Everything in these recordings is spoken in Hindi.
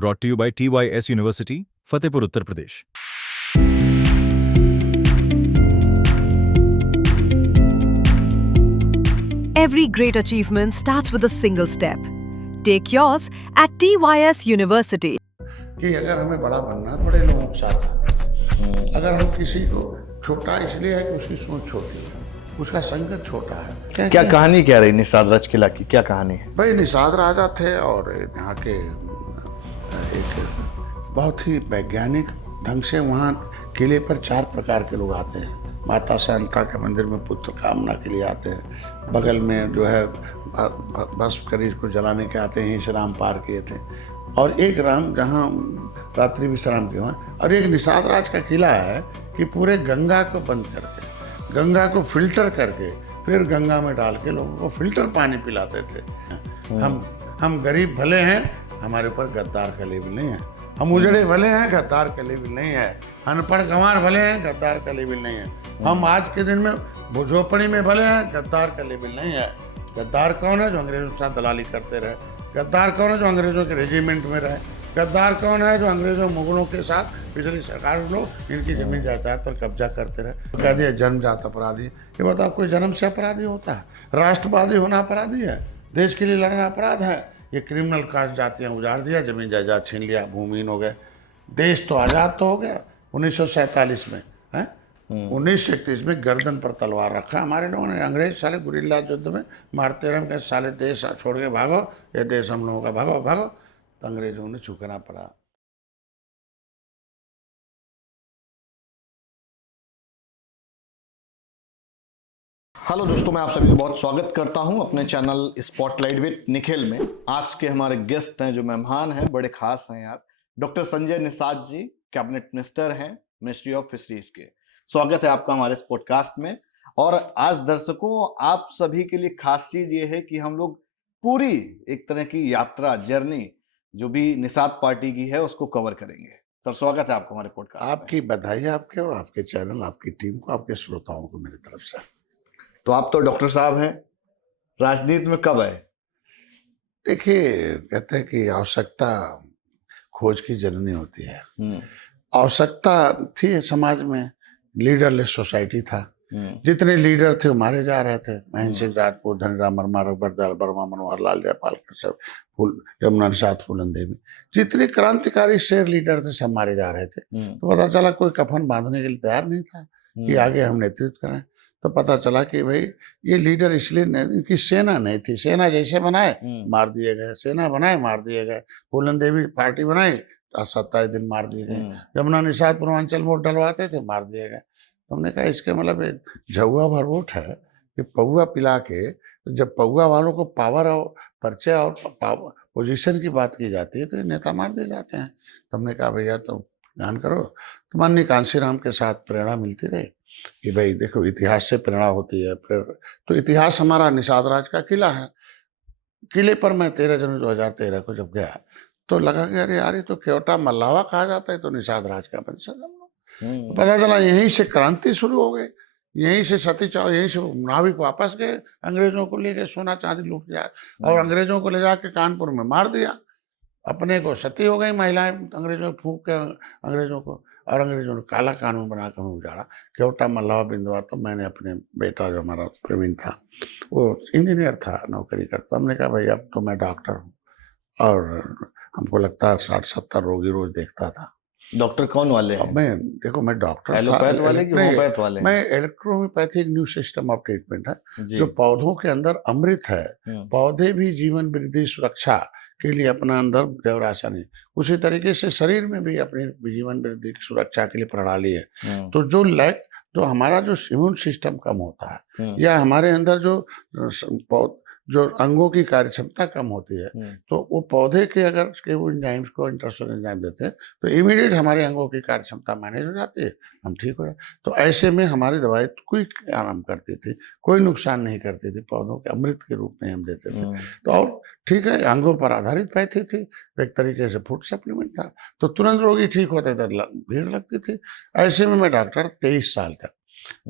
Brought to you by TYS University, Fatehpur, Uttar Pradesh. Every great achievement starts with a single step. Take yours at TYS University. कि अगर हमें बड़ा बनना है तो बड़े लोगों के साथ रहना है। अगर हम किसी को छोटा इसलिए है कि उसकी सोच छोटी है, उसका संगत छोटा है। क्या कहानी क्या रही निषाद राजकिला की, क्या कहानी है? भाई निषाद राजा थे और यहाँ के एक बहुत ही वैज्ञानिक ढंग से वहाँ किले पर 4 प्रकार के लोग आते हैं। माता शांता के मंदिर में पुत्र कामना के लिए आते हैं, बगल में जो है भस्म करीज को जलाने के आते हैं, यहीं से राम पार किए थे। और एक राम जहाँ रात्रि विश्राम के वहाँ, और एक निषाद राज का किला है कि पूरे गंगा को बंद करके, गंगा को फिल्टर करके, फिर गंगा में डाल के लोगों को फिल्टर पानी पिलाते थे। हम गरीब भले हैं, हमारे ऊपर गद्दार का लेबल नहीं है। हम उजड़े भले हैं, गद्दार का लेबल नहीं है। अनपढ़ गंवार भले हैं, गद्दार का लेबल नहीं है। हम आज के दिन में झोपड़ी में भले हैं, गद्दार का लेबल नहीं है। गद्दार कौन है? जो अंग्रेजों के साथ दलाली करते रहे। गद्दार कौन है? जो अंग्रेजों के रेजिमेंट में रहे। गद्दार कौन है? जो अंग्रेजों मुगलों के साथ पिछली सरकार लोग इनकी जमीन जायदाद पर कब्जा करते रहे। कह दिया जन्मजात अपराधी। ये बताओ, कोई जन्म से अपराधी होता है? राष्ट्रवादी होना अपराधी है? देश के लिए लड़ना अपराध है? ये क्रिमिनल कास्ट जातियाँ उजाड़ दिया, जमीन जायदाद छीन लिया, भूमिहीन हो गए। देश तो आज़ाद तो हो गया 1947 में, है 1931 में गर्दन पर तलवार रखा हमारे लोगों ने। अंग्रेज साले गुरिल्ला युद्ध में मारते रहे, कहे साले देश छोड़ के भागो, ये देश हम लोगों का, भागो भागो। तो अंग्रेजों ने झुकना पड़ा। हेलो दोस्तों, मैं आप सभी का बहुत स्वागत करता हूं अपने चैनल स्पॉटलाइट विद निखिल में। आज के हमारे गेस्ट हैं, जो मेहमान हैं, बड़े खास हैं यार। Doctor Sanjay Nishad ji cabinet minister हैं मिनिस्ट्री ऑफ फिशरीज के। स्वागत है आपका हमारे इस पॉडकास्ट में। और आज दर्शकों, आप सभी के लिए खास चीज ये है कि हम लोग पूरी एक तरह की यात्रा, जर्नी जो भी निषाद पार्टी की है, उसको कवर करेंगे। सर, स्वागत है आपको हमारे पॉडकास्ट। आपकी बधाई आपके और आपके चैनल, आपकी टीम को, आपके श्रोताओं को मेरी तरफ से। तो आप तो डॉक्टर साहब हैं, राजनीति में कब आए? देखिए, कहते हैं कि आवश्यकता खोज की जननी होती है। आवश्यकता थी समाज में, लीडरलेस सोसाइटी था। जितने लीडर थे वो मारे जा रहे थे। महेंद्र सिंह राजपूत, धनीराम वर्मा, रघुबर वर्मा, मनोहर लाल जयपाल सब, यमुना निषाद, फूलन देवी, जितने क्रांतिकारी शेर लीडर थे सब मारे जा रहे थे। तो पता चला कोई कफन बांधने के लिए तैयार नहीं था कि आगे हम नेतृत्व करें। तो पता चला कि भाई ये लीडर इसलिए इनकी सेना नहीं थी। सेना जैसे बनाए मार दिए गए, सेना बनाए मार दिए गए। फूलन देवी पार्टी बनाई, 27 दिन मार दिए गए। यमुना निषाद पूर्वांचल वोट डलवाते थे, मार दिए गए। हमने कहा इसके मतलब एक झुआ भर वोट है कि पौआ पिला के, जब पौआ वालों को पावर और परिचय और पोजीशन की बात की जाती है तो नेता मार दिए जाते हैं। तो हमने कहा भैया तो ध्यान करो। तो माननीय कांशीराम के साथ प्रेरणा मिलती रही कि भाई देखो, इतिहास से प्रेरणा होती है। तो इतिहास हमारा निषाद राज का किला है। किले पर मैं 13 जनवरी 2013 को जब गया तो लगा कि अरे यार, ये तो केवटा मल्लावा कहा जाता है, तो निषाद राज का वंशज हम लोग। तो पता चला यहीं से क्रांति शुरू हो गई, यहीं से सती चाव, यहीं से नाविक वापस गए, अंग्रेजों को लेके सोना चांदी लूट लिया और अंग्रेजों को ले जाके कानपुर में मार दिया। अपने को सती हो गई महिलाएं, अंग्रेजों फूंक के अंग्रेजों को, और अंग्रेजों ने काला कानून बनाकर उजाड़ा। केवटा मल्लावा बिंदवा। तो मैंने अपने बेटा, जो हमारा प्रवीण था, वो इंजीनियर था, नौकरी करता। हमने कहा भाई अब तो मैं डॉक्टर हूँ, और हमको लगता है 60-70 रोगी रोज देखता था। डॉक्टर कौन वाले हैं? मैं देखो, मैं डॉक्टर एलोपैथ वाले कि होम्योपैथ वाले? मैं इलेक्ट्रोहोम्योपैथिक न्यू सिस्टम ऑफ ट्रीटमेंट है, जो पौधों के अंदर अमृत है। पौधे भी जीवन वृद्धि सुरक्षा के लिए अपना अंदर देवराशा नहीं, उसी तरीके से शरीर में भी अपनी जीवन वृद्धि की सुरक्षा के लिए प्रणाली है। तो जो हमारा जो इम्यून सिस्टम कम होता है, या हमारे अंदर जो अंगों की कार्य क्षमता कम होती है, तो वो पौधे के अगर वो एंजाइम्स को इंटरस्टल एंजाइम देते हैं तो इमीडिएट हमारे अंगों की कार्य क्षमता मैनेज हो जाती है, हम ठीक हो जाते। तो ऐसे में हमारी दवाई कोई आराम करती थी, कोई नुकसान नहीं करती थी, पौधों के अमृत के रूप में हम देते थे। तो और ठीक है, अंगों पर आधारित पैथी थी, एक तरीके से फूड सप्लीमेंट था, तो तुरंत रोगी ठीक होते थे, भीड़ लगती थी। ऐसे में मैं डॉक्टर 23 साल तक,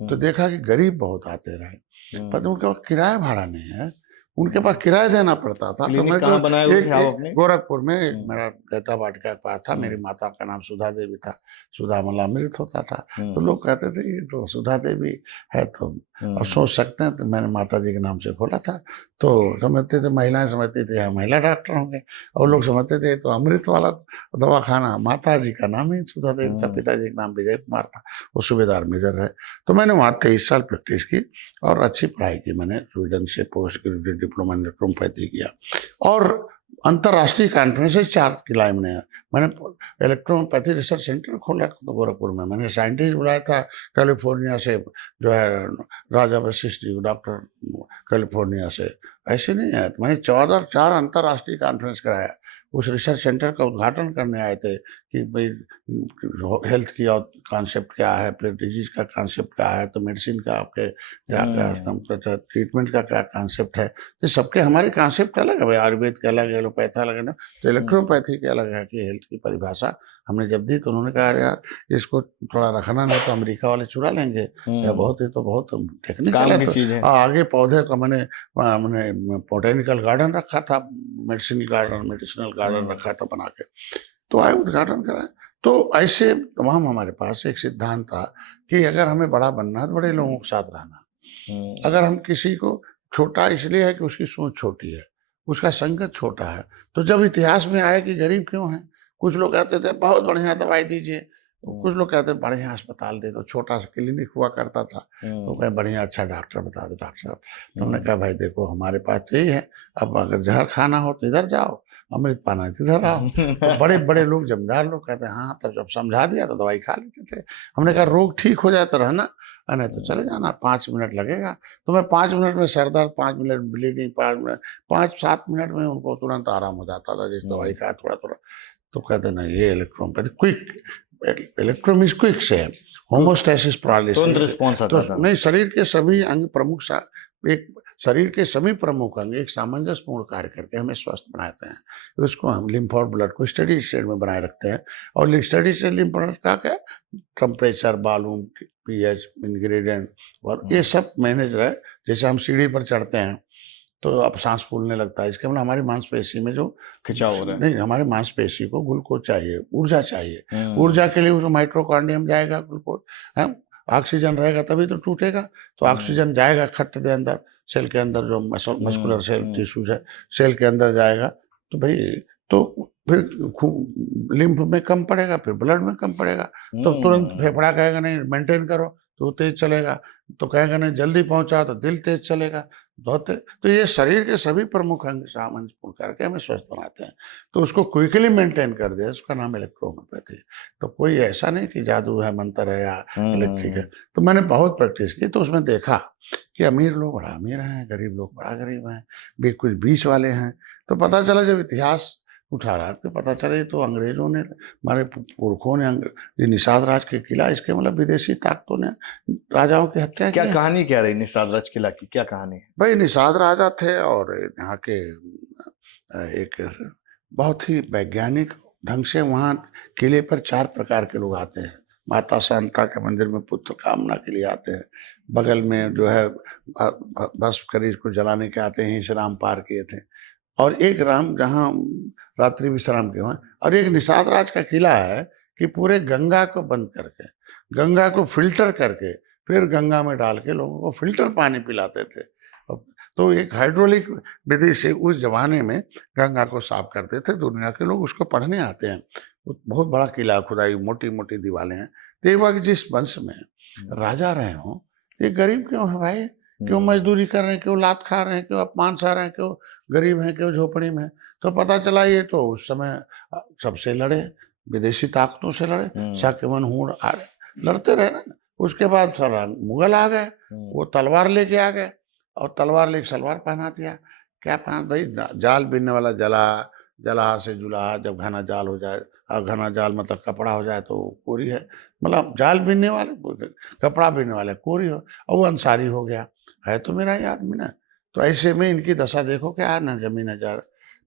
तो देखा कि गरीब बहुत आते रहे, पर उनका किराया भाड़ा नहीं है। उनके पास किराया देना पड़ता था। तो क्लिनिक मेरे कहाँ को बनाए हुए एक थे आप अपने? गोरखपुर में एक हम्म। मेरा गीता वाटिका के पास था। मेरी माता का नाम सुधा देवी था, सुधा मला अमृत होता था। तो लोग कहते थे ये तो सुधा देवी है, तो अब सोच सकते हैं। तो मैंने माता जी के नाम से खोला था। तो समझते थे, महिलाएं समझती थी यहाँ महिला डॉक्टर होंगे, और लोग समझते थे तो अमृत वाला दवा खाना। माता जी का नाम ही सुधा देवी था, पिताजी का नाम विजय कुमार था, वो सूबेदार मेजर है। तो मैंने वहाँ 23 साल प्रैक्टिस की और अच्छी पढ़ाई की। मैंने स्वीडन से post graduate diploma in electropathy किया और अंतर्राष्ट्रीय कॉन्फ्रेंसेस 4 किलाए मैंने इलेक्ट्रोपैथी रिसर्च सेंटर खोला था गोरखपुर में। मैंने साइंटिस्ट बुलाया था कैलिफोर्निया से, जो है राजा वशिष्ठ जी, डॉक्टर कैलिफोर्निया से। ऐसे नहीं है, मैंने 4 अंतर्राष्ट्रीय कॉन्फ्रेंस कराया। उस रिसर्च सेंटर का उद्घाटन करने आए थे कि भाई हेल्थ की कॉन्सेप्ट क्या है, फिर डिजीज का कॉन्सेप्ट क्या है, तो मेडिसिन का आपके क्या क्या ट्रीटमेंट का क्या कॉन्सेप्ट है। तो सबके हमारे कॉन्सेप्ट अलग है भाई, आयुर्वेद के अलग है, एलोपैथी अलग है ना, तो इलेक्ट्रोपैथी के अलग है कि हेल्थ की परिभाषा। हमने जब दी तो उन्होंने कहा अरे यार इसको थोड़ा रखना, नहीं तो अमेरिका वाले चुरा लेंगे, या बहुत ही तो बहुत टेक्निकल काम है। की तो चीज है। आगे पौधे का मैंने बोटेनिकल गार्डन रखा था, मेडिसिनल गार्डन रखा था बना के। तो आए उद्घाटन करा। तो ऐसे तमाम हमारे पास एक सिद्धांत था कि अगर हमें बड़ा बनना है तो बड़े लोगों के साथ रहना। अगर हम किसी को छोटा इसलिए है कि उसकी सोच छोटी है, उसका संगत छोटा है। तो जब इतिहास में आया कि गरीब क्यों है, कुछ लोग कहते थे बहुत बढ़िया दवाई दीजिए, कुछ लोग कहते बढ़िया अस्पताल दे दो, छोटा सा क्लिनिक हुआ करता था। तो कहे बढ़िया अच्छा डॉक्टर बता दो डॉक्टर साहब। तो हमने कहा भाई देखो हमारे पास तो यही है, अब अगर जहर खाना हो तो इधर जाओ, अमृत पाना है तो इधर आओ। तो बड़े बड़े लोग, जमींदार लोग कहते हैं हाँ, तब जब समझा दिया तो दवाई खा लेते थे। हमने कहा रोग ठीक हो जाए तो रहना, नहीं तो चले जाना, 5 मिनट लगेगा। तो मैं 5 मिनट में सर दर्द, 5 मिनट ब्लीडिंग, 5-7 मिनट में उनको तुरंत आराम हो जाता था, जिस दवाई खाया थोड़ा थोड़ा। तो कहते ना ये इलेक्ट्रोपैथी क्विक, इलेक्ट्रोमिस क्विक से है, होमोस्टैसिस प्रणाली से। तुरंत रिस्पॉन्स आता था। नहीं, शरीर के सभी अंग प्रमुख एक शरीर के सभी प्रमुख अंग एक सामंजस्यपूर्ण कार्य करके हमें स्वस्थ बनाते हैं। तो इसको हम लिम्फ और ब्लड को स्टडी स्टेट में बनाए रखते हैं। और स्टडी स्टेट लिम्फ ब्लड का क्या, टेम्परेचर, वॉल्यूम, पीएच, इंग्रेडिएंट, और ये सब मैनेज रहे। जैसे हम सीढ़ी पर चढ़ते हैं तो अब सांस फूलने लगता है, इसके मतलब हमारी मांसपेशी में जो खिंचाव हो रहा है। नहीं, हमारे मांसपेशी को ग्लूकोज चाहिए, ऊर्जा चाहिए। ऊर्जा के लिए उसमें माइट्रोकॉन्ड्रियम जाएगा, ग्लूकोज है, ऑक्सीजन रहेगा तभी तो टूटेगा। तो ऑक्सीजन जाएगा खट्ट के अंदर, सेल के अंदर जो मस्कुलर सेल टिश्यूज है, सेल के अंदर जाएगा। तो भाई तो फिर लिम्फ में कम पड़ेगा, फिर ब्लड में कम पड़ेगा। तो तुरंत फेफड़ा कहेगा नहीं मेंटेन करो तो तेज चलेगा, तो कहेगा नहीं जल्दी पहुंचा तो दिल तेज चलेगा। तो ये शरीर के सभी प्रमुख अंग सामंजस्य करके हमें स्वस्थ बनाते हैं। तो उसको क्विकली मेंटेन कर दे, उसका नाम इलेक्ट्रोहोम्योपैथी। तो कोई ऐसा नहीं कि जादू है, मंत्र है या इलेक्ट्रिक है। तो मैंने बहुत प्रैक्टिस की, तो उसमें देखा कि अमीर लोग बड़ा अमीर हैं, गरीब लोग बड़ा गरीब हैं, भी कुछ बीच वाले हैं। तो पता चला जब इतिहास उठा रहा तो पता चला ये तो अंग्रेजों ने, हमारे पुरखों ने, ये निषाद राज के किला, इसके मतलब विदेशी ताकतों ने राजाओं की हत्या क्या की। कहानी क्या रही निषाद राज किला की, क्या कहानी है? भाई निषाद राजा थे और यहाँ के एक बहुत ही वैज्ञानिक ढंग से वहाँ किले पर 4 प्रकार के लोग आते हैं। माता शांता के मंदिर में पुत्र कामना के लिए आते हैं, बगल में जो है भस्म करीज को जलाने के आते हैं, इस राम पार किए थे। और एक राम जहाँ रात्रि विश्राम के वहाँ, और एक निषाद राज का किला है कि पूरे गंगा को बंद करके, गंगा को फिल्टर करके, फिर गंगा में डाल के लोगों को फिल्टर पानी पिलाते थे। तो एक हाइड्रोलिक विधि से उस जमाने में गंगा को साफ करते थे। दुनिया के लोग उसको पढ़ने आते हैं। बहुत बड़ा किला, खुदाई, मोटी मोटी दीवारें हैं। तो जिस वंश में राजा रहे हों, ये गरीब क्यों है भाई, क्यों मजदूरी कर रहे हैं, क्यों लात खा रहे हैं, क्यों अपमान सह रहे हैं, क्यों गरीब हैं, क्यों झोपड़ी में। तो पता चला ये तो उस समय सबसे लड़े, विदेशी ताकतों से लड़े, शाक्यवन हूण आ रहे, लड़ते रहे ना। उसके बाद सारा मुगल आ गए, वो तलवार लेके आ गए और तलवार लेके सलवार पहना दिया। क्या पहना भाई, जाल बीनने वाला जला से जुला, जब घना जाल हो जाए, और घना जाल मतलब कपड़ा हो जाए तो कोरी है, मतलब जाल बीनने वाले, कपड़ा बीनने वाले कोरी हो, और वो अंसारी हो गया, है तो मेरा ही आदमी ना। तो ऐसे में इनकी दशा देखो क्या, न जमी न जा।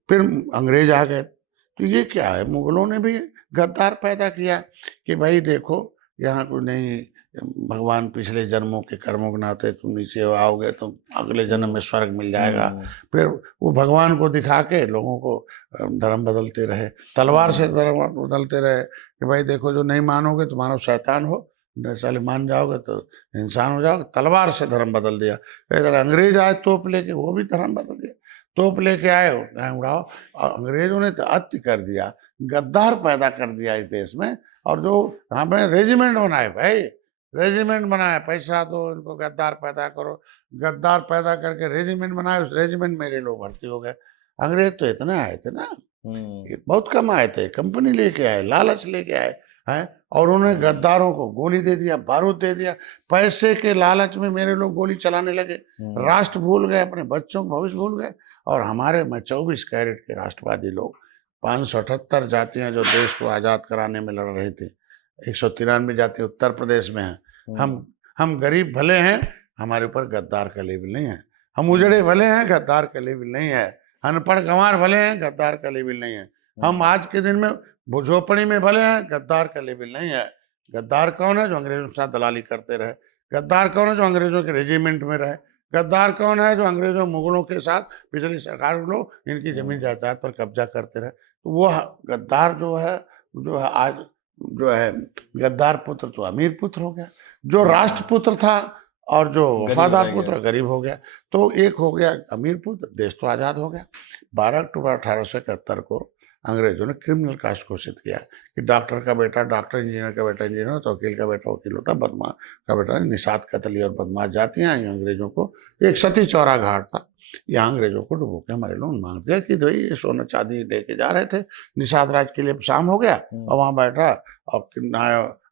फिर अंग्रेज आ गए, तो ये क्या है, मुगलों ने भी गद्दार पैदा किया कि भाई देखो यहाँ कोई नहीं, भगवान पिछले जन्मों के कर्मों के नाते तुम नीचे आओगे तो अगले जन्म में स्वर्ग मिल जाएगा। फिर वो भगवान को दिखा के लोगों को धर्म बदलते रहे, तलवार से धर्म बदलते रहे कि भाई देखो जो नहीं मानोगे तो मानो शैतान हो, साले मान जाओगे तो इंसान हो जाओगे। तलवार से धर्म बदल दिया। अगर अंग्रेज आए तोप लेके, वो भी धर्म बदल दिया। तोप लेके आए उड़ाओ, और अंग्रेजों ने तो अत्य कर दिया, गद्दार पैदा कर दिया इस देश में। और जो हमने रेजिमेंट बनाए भाई, रेजिमेंट बनाए, पैसा दो इनको, गद्दार पैदा करो, गद्दार पैदा करके रेजिमेंट बनाए। उस रेजिमेंट मेरे लोग भर्ती हो गए। अंग्रेज तो इतने आए थे ना, बहुत कम आए थे, कंपनी लेके आए, लालच लेके आए हैं, और उन्होंने गद्दारों को गोली दे दिया, बारूद दे दिया। पैसे के लालच में मेरे लोग गोली चलाने लगे, राष्ट्र भूल गए, अपने बच्चों को भविष्य भूल गए। और हमारे में 24 कैरेट के राष्ट्रवादी लोग, 578 जातियां जो देश को आज़ाद कराने में लड़ रही थी, 193 जाति उत्तर प्रदेश में है। हम गरीब भले हैं, हमारे ऊपर गद्दार का लेबल नहीं है। हम उजड़े भले हैं, गद्दार का लेबल नहीं है। अनपढ़ गंवार भले हैं, गद्दार का लेबल नहीं है। हम आज के दिन में झोपड़ी में भले हैं, गद्दार का लेबल नहीं है। गद्दार कौन है? जो अंग्रेजों के साथ दलाली करते रहे। गद्दार कौन है? जो अंग्रेजों के रेजिमेंट में रहे। गद्दार कौन है? जो अंग्रेजों मुगलों के साथ पिछली सरकार लोग इनकी जमीन जायदाद पर कब्जा करते रहे। तो वो गद्दार जो है आज जो है गद्दार पुत्र तो अमीर पुत्र हो गया, जो राष्ट्रपुत्र था और जो वफादार पुत्र गरीब हो गया। तो एक हो गया अमीर पुत्र, देश तो आज़ाद हो गया। 12 अक्टूबर 1871 को अंग्रेजों ने क्रिमिनल कास्ट घोषित किया कि डॉक्टर का बेटा डॉक्टर, इंजीनियर का बेटा इंजीनियर होता, वकील का बेटा वकील होता, बदमाश का बेटा निषाद, कतली और बदमाश जातियां ये अंग्रेजों को, एक सती चौरा घाट था, यहाँ अंग्रेजों को डुबो के हमारे लोग मांग दिया कि भाई ये सोना चांदी लेके जा रहे थे। निषाद राज के लिए शाम हो गया और वहाँ बैठा, और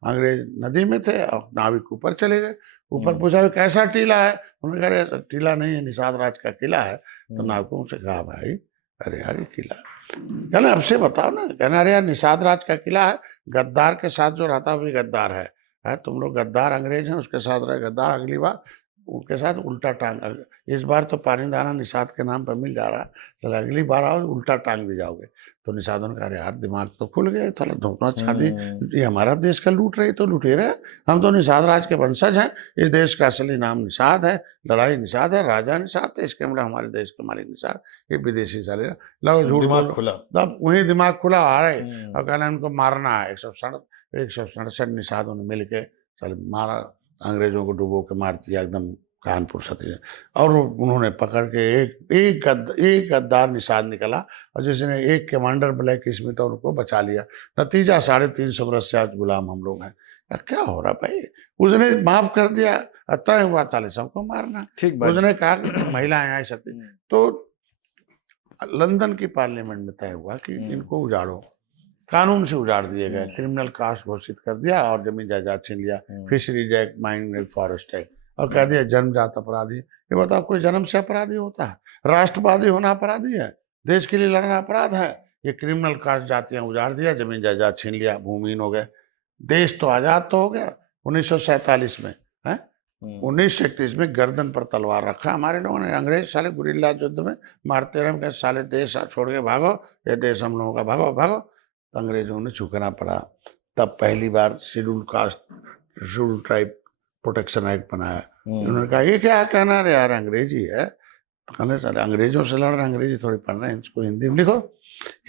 अंग्रेज नदी में थे और नाविक ऊपर चले गए। ऊपर पूछा कैसा टीला है? उन्होंने कहा टीला नहीं है, निषाद राज का किला है। तो नाविकों से कहा भाई अरे यार ये किला, कहना अब से बताओ ना, कहना अरे यार निषाद राज का किला है, गद्दार के साथ जो रहता वही गद्दार है। तुम लोग गद्दार अंग्रेज हैं, उसके साथ रहे गद्दार, अगली बार उनके साथ उल्टा टांग, इस बार तो पानी दाना निषाद के नाम पर मिल जा रहा है, चलो अगली बार आओ उल्टा टांग दी जाओगे। तो निषादों ने कहा अरे यार दिमाग तो खुल गया, थोड़ा धोखा चांदी, ये हमारा देश का लूट रहे तो लुटेरे, हम तो निषाद राज के वंशज हैं, इस देश का असली नाम निषाद है, लड़ाई निषाद है, राजा निषाद थे, इसके मतलब हमारे देश के मालिक निषाद, ये विदेशी चले लो, झूठ दिमाग खुला, तब वही दिमाग खुला आ रहे और कहना उनको मारना है। 167 निषादों ने मिल के चल मारा, अंग्रेजों को डुबो के मार दिया एकदम कानपुर सती। और उन्होंने पकड़ के एक गद्दार निषाद निकला, और जिसने एक कमांडर ब्लैक स्मिथ और उनको बचा लिया। नतीजा 350 बरस से आज गुलाम हम लोग हैं। क्या हो रहा भाई? उसने माफ कर दिया, तय हुआ चाले सबको मारना। ठीक, उसने कहा कि महिलाएं आए सती, तो लंदन की पार्लियामेंट में तय हुआ कि इनको उजाड़ो, कानून से उजाड़ दिए गए, क्रिमिनल कास्ट घोषित कर दिया और जमीन जायदाद छीन लिया, fisheries act, mining act, forest act, और कह दिया जन्मजात अपराधी। ये बताओ कोई जन्म से अपराधी होता है? राष्ट्रवादी होना अपराधी है? देश के लिए लड़ना अपराध है? ये क्रिमिनल कास्ट जातियां उजाड़ दिया, जमीन जायदाद छीन लिया, भूमिहीन हो गए। देश तो आजाद तो हो गया 1947 में, है 1931 में गर्दन पर तलवार रखा हमारे लोगों ने। अंग्रेज साले गुरिल्ला युद्ध में मारते रहे, साले देश छोड़ के भागो, ये देश हम लोगों का, भागो भागो। तो अंग्रेजों ने झुकना पड़ा। तब पहली बार schedule caste, schedule tribe protection act बनाया। उन्होंने कहा ये क्या कहना रे यार, अंग्रेजी है। तो कहने साले अंग्रेजों से लड़ रहे, अंग्रेजी थोड़ी पढ़ रहे हैं, इसको हिंदी में लिखो।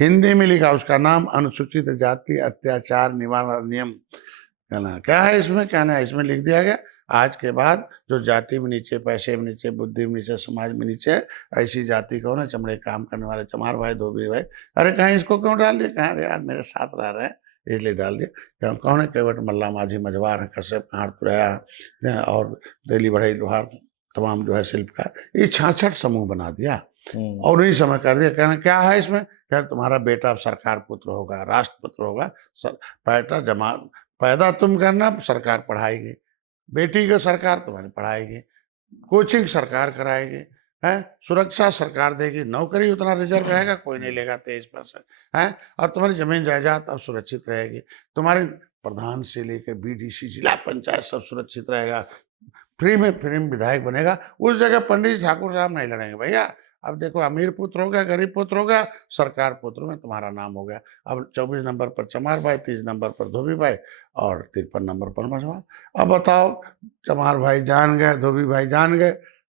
हिंदी में लिखा, उसका नाम अनुसूचित जाति अत्याचार निवारण अधिनियम। कहना क्या है इसमें? कहना है इसमें लिख दिया गया आज के बाद जो जाति में नीचे, पैसे में नीचे, बुद्धि में नीचे, समाज में नीचे, ऐसी जाति को ना चमड़े काम करने वाले चमार भाई, धोबी भाई। अरे कहीं इसको क्यों डाल दिया? कहा यार मेरे साथ रह रहे हैं इसलिए डाल दिया। कौन है? केवट, मल्ला, माझी, मझवार है, कश्यप, कहार, तुरैया और दिल्ली, बढ़ई, लोहार, तमाम जो है शिल्पकार, ये 66 समूह बना दिया और उन्हीं समय कर दिया। कहना क्या है इसमें? क्या तुम्हारा बेटा अब सरकार पुत्र होगा, राष्ट्रपुत्र होगा, बेटा जमा पैदा तुम करना, सरकार पढ़ाएगी, बेटी को सरकार तुम्हारी पढ़ाएगी, कोचिंग सरकार कराएगी, है सुरक्षा सरकार देगी, नौकरी उतना रिजर्व रहेगा, कोई नहीं लेगा 23%, है और तुम्हारी जमीन जायदाद अब सुरक्षित रहेगी, तुम्हारे प्रधान से लेकर बीडीसी, जिला पंचायत सब सुरक्षित रहेगा, फ्री में विधायक बनेगा। उस जगह पंडित ठाकुर साहब नहीं लड़ेंगे भैया, अब देखो, अमीर पुत्र हो गया, गरीब पुत्र हो गया, सरकार पुत्र में तुम्हारा नाम हो गया। अब 24 नंबर पर चमार भाई, 30 नंबर पर धोबी भाई और 53 नंबर पर मझवार। अब बताओ, चमार भाई जान गए, धोबी भाई जान गए,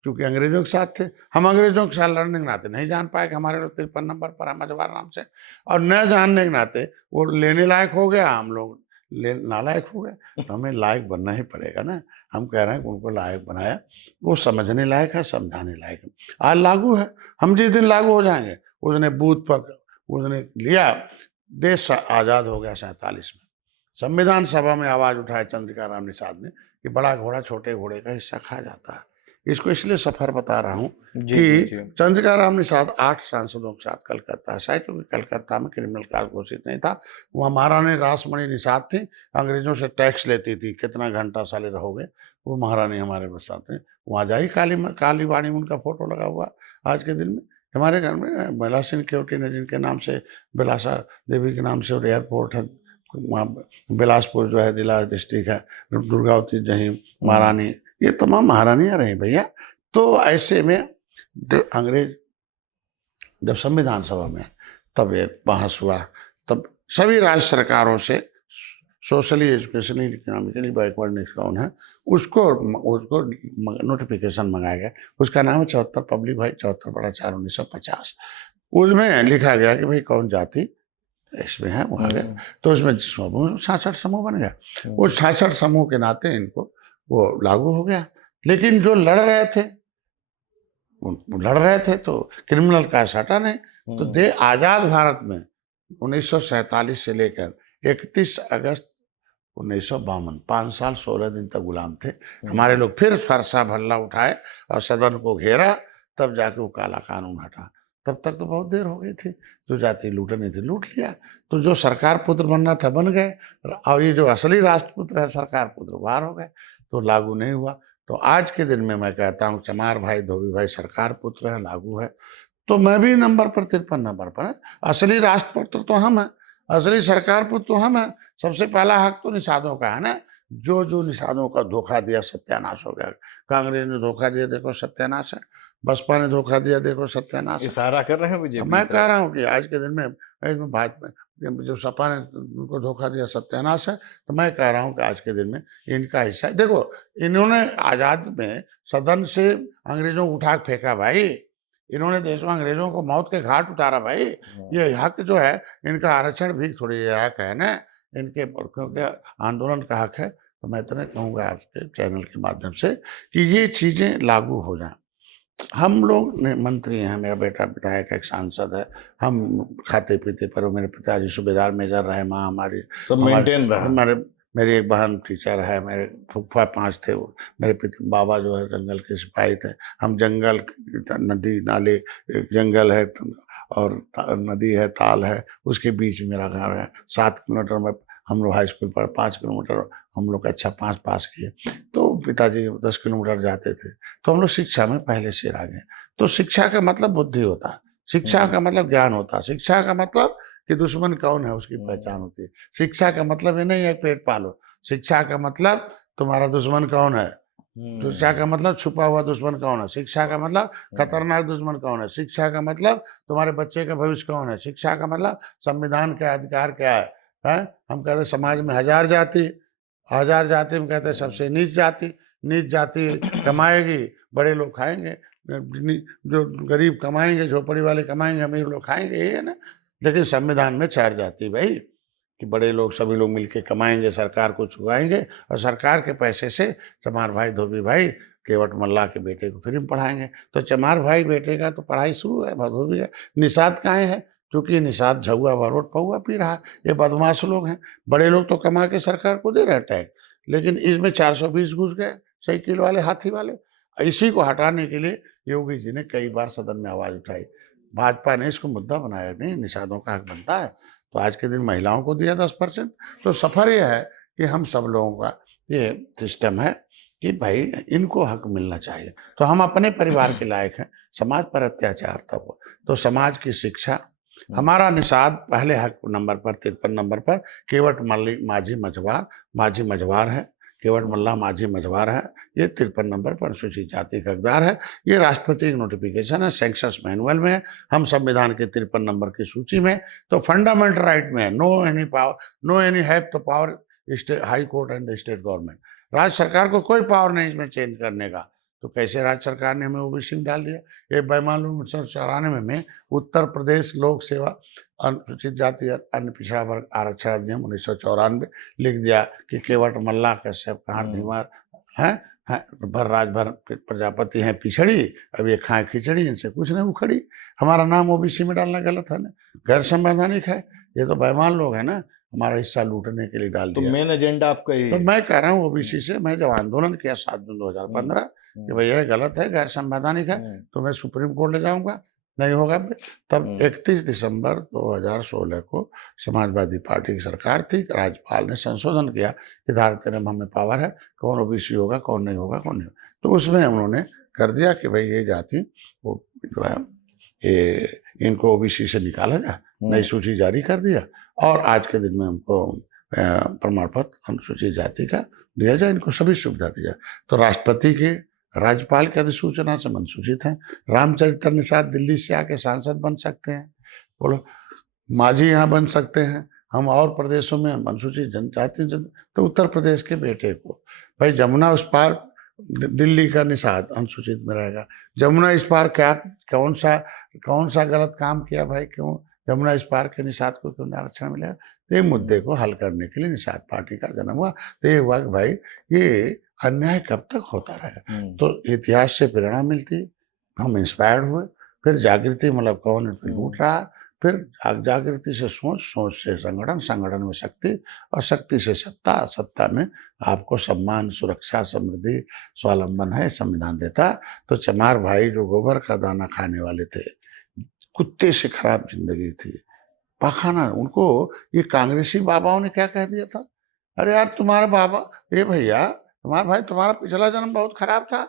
क्योंकि अंग्रेजों के साथ थे। हम अंग्रेजों के साथ लड़ने के नाते नहीं जान पाए कि हमारे लोग 53 नंबर पर है मझवार नाम से, और न जानने के नाते वो लेने लायक हो गया, हम लोग नालायक हो गए। तो हमें लायक बनना ही पड़ेगा ना। हम कह रहे हैं कि उनको लायक बनाया, वो समझने लायक है, समझाने लायक है। आज लागू है, हम जिस दिन लागू हो जाएंगे उसने बूथ पर उसने लिया, देश आज़ाद हो गया 47 में। संविधान सभा में आवाज उठाया चंद्रिका राम निषाद ने कि बड़ा घोड़ा छोटे घोड़े का हिस्सा खा जाता है। इसको इसलिए सफर बता रहा हूँ कि चंद्रिका राम निषाद 8 सांसदों के साथ कलकत्ता से आए, क्योंकि कलकत्ता में क्रिमिनल कार्ड घोषित नहीं था। वहाँ महारानी रासमणी निषाद थी, अंग्रेजों से टैक्स लेती थी, कितना घंटा साले रहोगे। वो महारानी हमारे साथ में वहाँ जाई, कालीबाड़ी में उनका फोटो लगा हुआ आज के दिन में। हमारे घर में बिलासिन केवटी ने, जिनके नाम से बिलासा देवी के नाम से और एयरपोर्ट है, वहाँ बिलासपुर जो है जिला डिस्ट्रिक्ट है, दुर्गावती जहीं महारानी, ये तमाम महारानियां रही भैया। तो ऐसे में अंग्रेज जब संविधान सभा में तब ये बहस हुआ, तब सभी राज्य सरकारों से सोशली एजुकेशनली इकोनॉमिकली बैकवर्ड कौन है उसको नोटिफिकेशन मंगाया गया। उसका नाम है 74 पब्लिक भाई 74/4/1950। उसमें लिखा गया कि भाई कौन जाति इसमें है वो आ गया। तो उसमें 66 समूह बन गया। वो 66 समूह के नाते इनको वो लागू हो गया। लेकिन जो लड़ रहे थे तो क्रिमिनल का हटा नहीं। तो आजाद भारत में 1947 से लेकर 31 अगस्त 1952 5 साल 16 दिन तक गुलाम थे। हमारे लोग फिर फरसा भल्ला उठाए और सदन को घेरा, तब जाके वो काला कानून हटा। तब तक तो बहुत देर हो गई थी। जो जाति लूटनी थी लूट लिया। तो जो सरकार पुत्र बनना था बन गए, और ये जो असली राष्ट्रपुत्र है सरकार पुत्र बाहर हो गए, तो लागू नहीं हुआ। तो आज के दिन में मैं कहता हूँ चमार भाई धोबी भाई सरकार पुत्र है, लागू है। तो मैं भी नंबर पर 53 नंबर पर है। असली राष्ट्रपुत्र तो हम हैं, असली सरकार पुत्र तो हम हैं। सबसे पहला हक तो निषादों का है ना। जो निषादों का धोखा दिया सत्यानाश हो गया। कांग्रेस ने धोखा दिया, देखो सत्यानाश है। बसपा ने धोखा दिया, देखो सत्यानाश है। इशारा कर रहे हैं बीजेपी। मैं कह रहा हूँ कि आज के दिन में भाजपा जो सपा ने उनको धोखा दिया सत्यानाश है। तो मैं कह रहा हूँ कि आज के दिन में इनका हिस्सा, देखो इन्होंने आजाद में सदन से अंग्रेजों को उठा फेंका भाई। इन्होंने देशों अंग्रेजों को मौत के घाट उतारा भाई। ये हक जो है इनका, आरक्षण भी थोड़ी हक है ना इनके, क्योंकि आंदोलन का हक है। तो मैं इतना कहूँगा आपके चैनल के माध्यम से कि ये चीज़ें लागू हो जाएं। हम लोग मंत्री हैं, मेरा बेटा विधायक एक सांसद है, हम खाते पीते पर, मेरे पिताजी सूबेदार मेजर रहे, माँ हमारी सब मेंटेन रहा। मेरी एक बहन टीचर है, मेरे फूफा 5 थे, मेरे बाबा जो है जंगल के सिपाही थे। हम जंगल, नदी नाले, जंगल है और नदी है, ताल है, उसके बीच मेरा घर है। 7 किलोमीटर में हम लोग हाई स्कूल पर, 5 किलोमीटर हम लोग अच्छा 5 पास किए। तो पिताजी 10 किलोमीटर जाते थे। तो हम लोग शिक्षा में पहले से आ गए। तो शिक्षा का मतलब बुद्धि होता है, शिक्षा का मतलब ज्ञान होता है, शिक्षा का मतलब कि दुश्मन कौन है उसकी पहचान होती है। शिक्षा का मतलब ये नहीं है पेट पालो, शिक्षा का मतलब तुम्हारा दुश्मन कौन है, शिक्षा का मतलब छुपा हुआ दुश्मन कौन है, शिक्षा का मतलब खतरनाक दुश्मन कौन है, शिक्षा का मतलब तुम्हारे बच्चे का भविष्य कौन है, शिक्षा का मतलब संविधान का अधिकार क्या है। हम कहते हैं समाज में 1000 जाति में कहते हैं सबसे नीच जाति कमाएगी, बड़े लोग खाएंगे, जो गरीब कमाएंगे, झोपड़ी वाले कमाएंगे, अमीर लोग खाएंगे, ये है ना। लेकिन संविधान में 4 जाति भाई, कि बड़े लोग सभी लोग मिलके कमाएंगे, सरकार को चुकाएंगे, और सरकार के पैसे से चमार भाई धोबी भाई केवट मल्ला के बेटे को फ्री में पढ़ाएंगे। तो चमार भाई बेटे का तो पढ़ाई शुरू है, धोबी है। निषाद कहाँ है? क्योंकि निषाद झुआ बरोट पौआ पी रहा। ये बदमाश लोग हैं। बड़े लोग तो कमा के सरकार को दे रहे टैक्स, लेकिन इसमें 420 घुस गए, साइकिल वाले, हाथी वाले। इसी को हटाने के लिए योगी जी ने कई बार सदन में आवाज उठाई। भाजपा ने इसको मुद्दा बनाया, नहीं निषादों का हक बनता है। तो आज के दिन महिलाओं को दिया 10%। तो सफर यह है कि हम सब लोगों का ये सिस्टम है कि भाई इनको हक मिलना चाहिए। तो हम अपने परिवार के लायक हैं। समाज पर अत्याचार तब हो, तो समाज की शिक्षा, हमारा निषाद पहले हक नंबर पर 53 नंबर पर केवट माझी मझवार है। केवट मल्ला माझी मझवार है, ये 53 नंबर पर अनुसूचित जाति का हकदार है। ये राष्ट्रपति की नोटिफिकेशन है, सेंसस मैनुअल में है, हम संविधान के 53 नंबर की सूची में। तो फंडामेंटल राइट में no any power, no any have the power high court and the state government. राज्य सरकार को कोई पावर नहीं इसमें चेंज करने का। तो कैसे राज्य सरकार ने हमें ओबीसी में डाल दिया? ये बेमालूम 1994 में उत्तर प्रदेश लोक सेवा अनुसूचित जाति और अन्य पिछड़ा वर्ग आरक्षण अधिनियम 1994 लिख दिया कि केवट मल्ला कश्यप कहार धीमार है भर राज भर प्रजापति हैं पिछड़ी, अब ये खाए खिचड़ी, इनसे कुछ नहीं उखड़ी। हमारा नाम ओबीसी में डालना गलत है ना, गैर संवैधानिक है। ये तो बेईमान लोग हैं ना, हमारा हिस्सा लूटने के लिए डाल तो दिया। मेन एजेंडा आपका ये तो मैं कह रहा हूँ ओबीसी से, मैं जब आंदोलन किया 7 जून 2015 कि भाई यह गलत है, गैर संवैधानिक है, तो मैं सुप्रीम कोर्ट ले जाऊंगा, नहीं होगा। तब 31 दिसंबर 2016 को समाजवादी पार्टी की सरकार थी, राज्यपाल ने संशोधन किया कि धारा 13 में हमें पावर है, कौन ओबीसी होगा कौन नहीं होगा कौन नहीं। तो उसमें उन्होंने कर दिया कि भाई ये जाति वो जो है ये इनको ओबीसी से निकाला जाए, नई सूची जारी कर दिया और आज के दिन में उनको प्रमाण पत्र अनुसूचित जाति का दिया जाए, इनको सभी सुविधा दी जाए। तो राष्ट्रपति के राज्यपाल की अधिसूचना से अनुसूचित हैं। रामचरित्र निषाद दिल्ली से आके सांसद बन सकते हैं, बोलो मांझी यहाँ बन सकते हैं। हम और प्रदेशों में अनुसूचित जनजाति, तो उत्तर प्रदेश के बेटे को भाई जमुना उस पार दिल्ली का निषाद अनुसूचित में रहेगा। जमुना इस पार क्या कौन सा गलत काम किया भाई, क्यों जमुना इस पार के निषाद को क्यों आरक्षण मिलेगा? तो ये मुद्दे को हल करने के लिए निषाद पार्टी का जन्म हुआ। तो ये हुआ कि भाई ये अन्याय कब तक होता रहेगा। तो इतिहास से प्रेरणा मिलती, हम इंस्पायर्ड हुए, फिर जागृति मतलब कौन लूट रहा, फिर जागृति से सोच, सोच से संगठन, संगठन में शक्ति और शक्ति से सत्ता, सत्ता में आपको सम्मान, सुरक्षा, समृद्धि, स्वावलंबन है संविधान देता। तो चमार भाई जो गोबर का दाना खाने वाले थे, कुत्ते से खराब जिंदगी थी, पाखाना, उनको ये कांग्रेसी बाबाओं ने क्या कह दिया था, अरे यार तुम्हारे बाबा, ये भैया तुम्हारा भाई, तुम्हारा पिछला जन्म बहुत खराब था,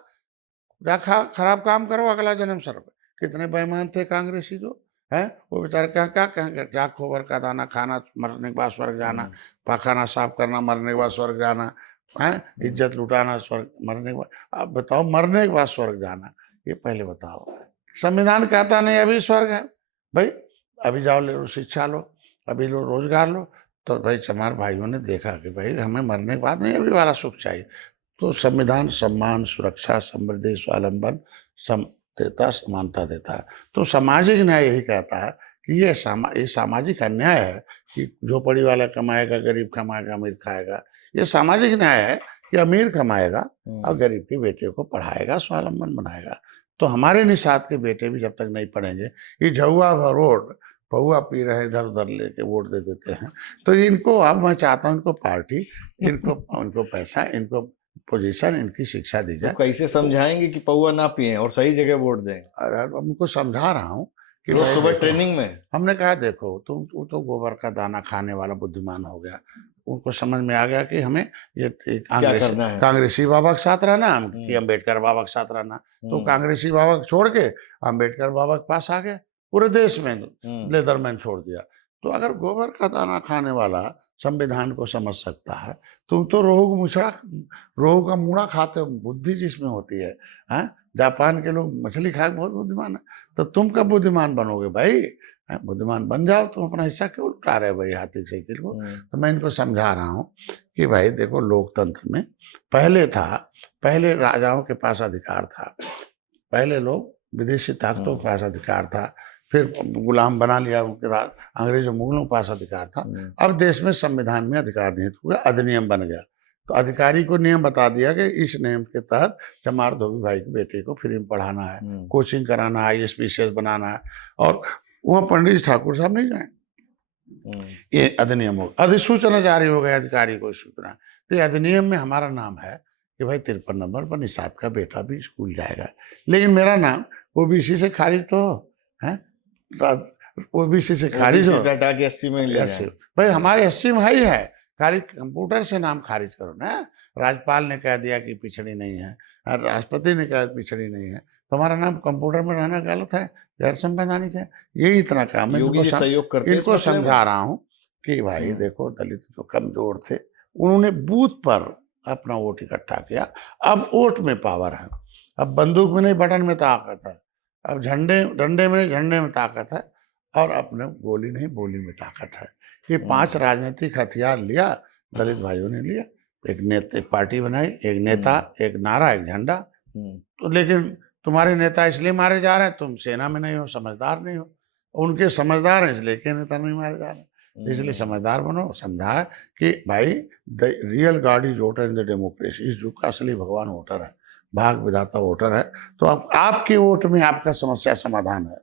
जा खराब काम करो अगला जन्म सर। कितने बेईमान थे कांग्रेसी जो है, वो बेचारे क्या कहेंगे, जा खोबर का दाना खाना, मरने के बाद स्वर्ग जाना, पाखाना साफ करना, मरने के बाद स्वर्ग जाना, है इज्जत लुटाना, स्वर्ग मरने के बाद। अब बताओ मरने के बाद स्वर्ग जाना, ये पहले बताओ। संविधान कहता नहीं अभी स्वर्ग है भाई, अभी जाओ ले लो शिक्षा लो, अभी लो रोजगार लो। तो भाई चमार भाइयों ने देखा कि भाई हमें मरने के बाद नहीं अभी वाला सुख चाहिए। तो संविधान सम्मान, सुरक्षा, समृद्धि, स्वावलंबन देता, समानता देता है। तो सामाजिक न्याय यही कहता है कि ये सामाजिक अन्याय है कि झोपड़ी वाला कमाएगा, गरीब कमाएगा, अमीर खाएगा। ये सामाजिक न्याय है कि अमीर कमाएगा और गरीब के बेटे को पढ़ाएगा, स्वावलंबन बनाएगा। तो हमारे निषाद के बेटे भी जब तक नहीं पढ़ेंगे, ये झुआ भरोट पौआ पी रहे इधर उधर लेके वोट दे देते हैं। तो इनको अब मैं चाहता हूँ इनको पार्टी, इनको पैसा, इनको पोजीशन, इनकी शिक्षा दी जाए। तो कैसे समझाएंगे कि पौआ ना पिए और सही जगह वोट दें? अरे अब उनको समझा रहा हूँ कि रोज सुबह ट्रेनिंग में हमने कहा देखो तुम तो गोबर का दाना खाने वाला बुद्धिमान हो गया। उनको समझ में आ गया कि हमें ये कांग्रेसी बाबा के साथ रहना, हम कि अम्बेडकर बाबा के साथ रहना। तो कांग्रेसी बाबा को छोड़ के अम्बेडकर बाबा के पास आ गए, पूरे देश में लेदरमैन छोड़ दिया। तो अगर गोबर का दाना खाने वाला संविधान को समझ सकता है, तुम तो रोहू का मुड़ा खाते हो, बुद्धि जिसमें होती है। जापान के लोग मछली खा के बहुत बुद्धिमान है, तो तुम कब बुद्धिमान बनोगे भाई? बुद्धिमान बन जाओ, तुम अपना हिस्सा क्यों लुटा रहे हो भाई हाथी साइकिल को? तो मैं इनको समझा रहा हूँ कि भाई देखो लोकतंत्र में पहले राजाओं के पास अधिकार था, पहले लोग विदेशी ताकतों के पास अधिकार था, फिर गुलाम बना लिया उनके बाद अंग्रेजों मुगलों के पास अधिकार था। अब देश में संविधान में अधिकार निहित हुआ, अधिनियम बन गया। तो अधिकारी को नियम बता दिया कि इस नियम के तहत चमार धोबी भाई के बेटे को फ्री में पढ़ाना है, कोचिंग कराना है, IAS PCS बनाना है, और वहाँ पंडित ठाकुर साहब नहीं जाए। ये अधिनियम हो, अधिसूचना जारी हो गई अधिकारी को सूचना। तो ये अधिनियम में हमारा नाम है कि भाई 53 नंबर पर निषाद का बेटा भी स्कूल जाएगा, लेकिन मेरा नाम OBC से खारिज तो है, OBC से खारिज हो, 80 में ले जाए। भाई हमारे 80 में ही है, खाली कंप्यूटर से नाम खारिज करो ना। राज्यपाल ने कह दिया कि पिछड़ी नहीं है, राष्ट्रपति ने कहा पिछड़ी नहीं है, तुम्हारा नाम कंप्यूटर में रहना गलत है, गैर संवैधानिक है। यही इतना काम है। इनको समझा रहा हूँ कि भाई देखो दलित जो कमजोर थे, उन्होंने बूथ पर अपना वोट इकट्ठा किया। अब वोट में पावर है, अब बंदूक में नहीं बटन में ताकत है, अब झंडे डंडे में नहीं झंडे में ताकत है, और अपने गोली नहीं बोली में ताकत है। ये 5 राजनीतिक हथियार लिया दलित भाइयों ने लिया। एक पार्टी बनाई, एक नेता, एक नारा, एक झंडा। तो लेकिन तुम्हारे नेता इसलिए मारे जा रहे हैं, तुम सेना में नहीं हो, समझदार नहीं हो। उनके समझदार हैं इसलिए के नेता नहीं मारे जा रहे, इसलिए समझदार बनो, समझा कि भाई the real God is voter in the democracy. इस युग का असली भगवान वोटर है, भाग विधाता वोटर है। तो अब आपके वोट में आपका समस्या समाधान है।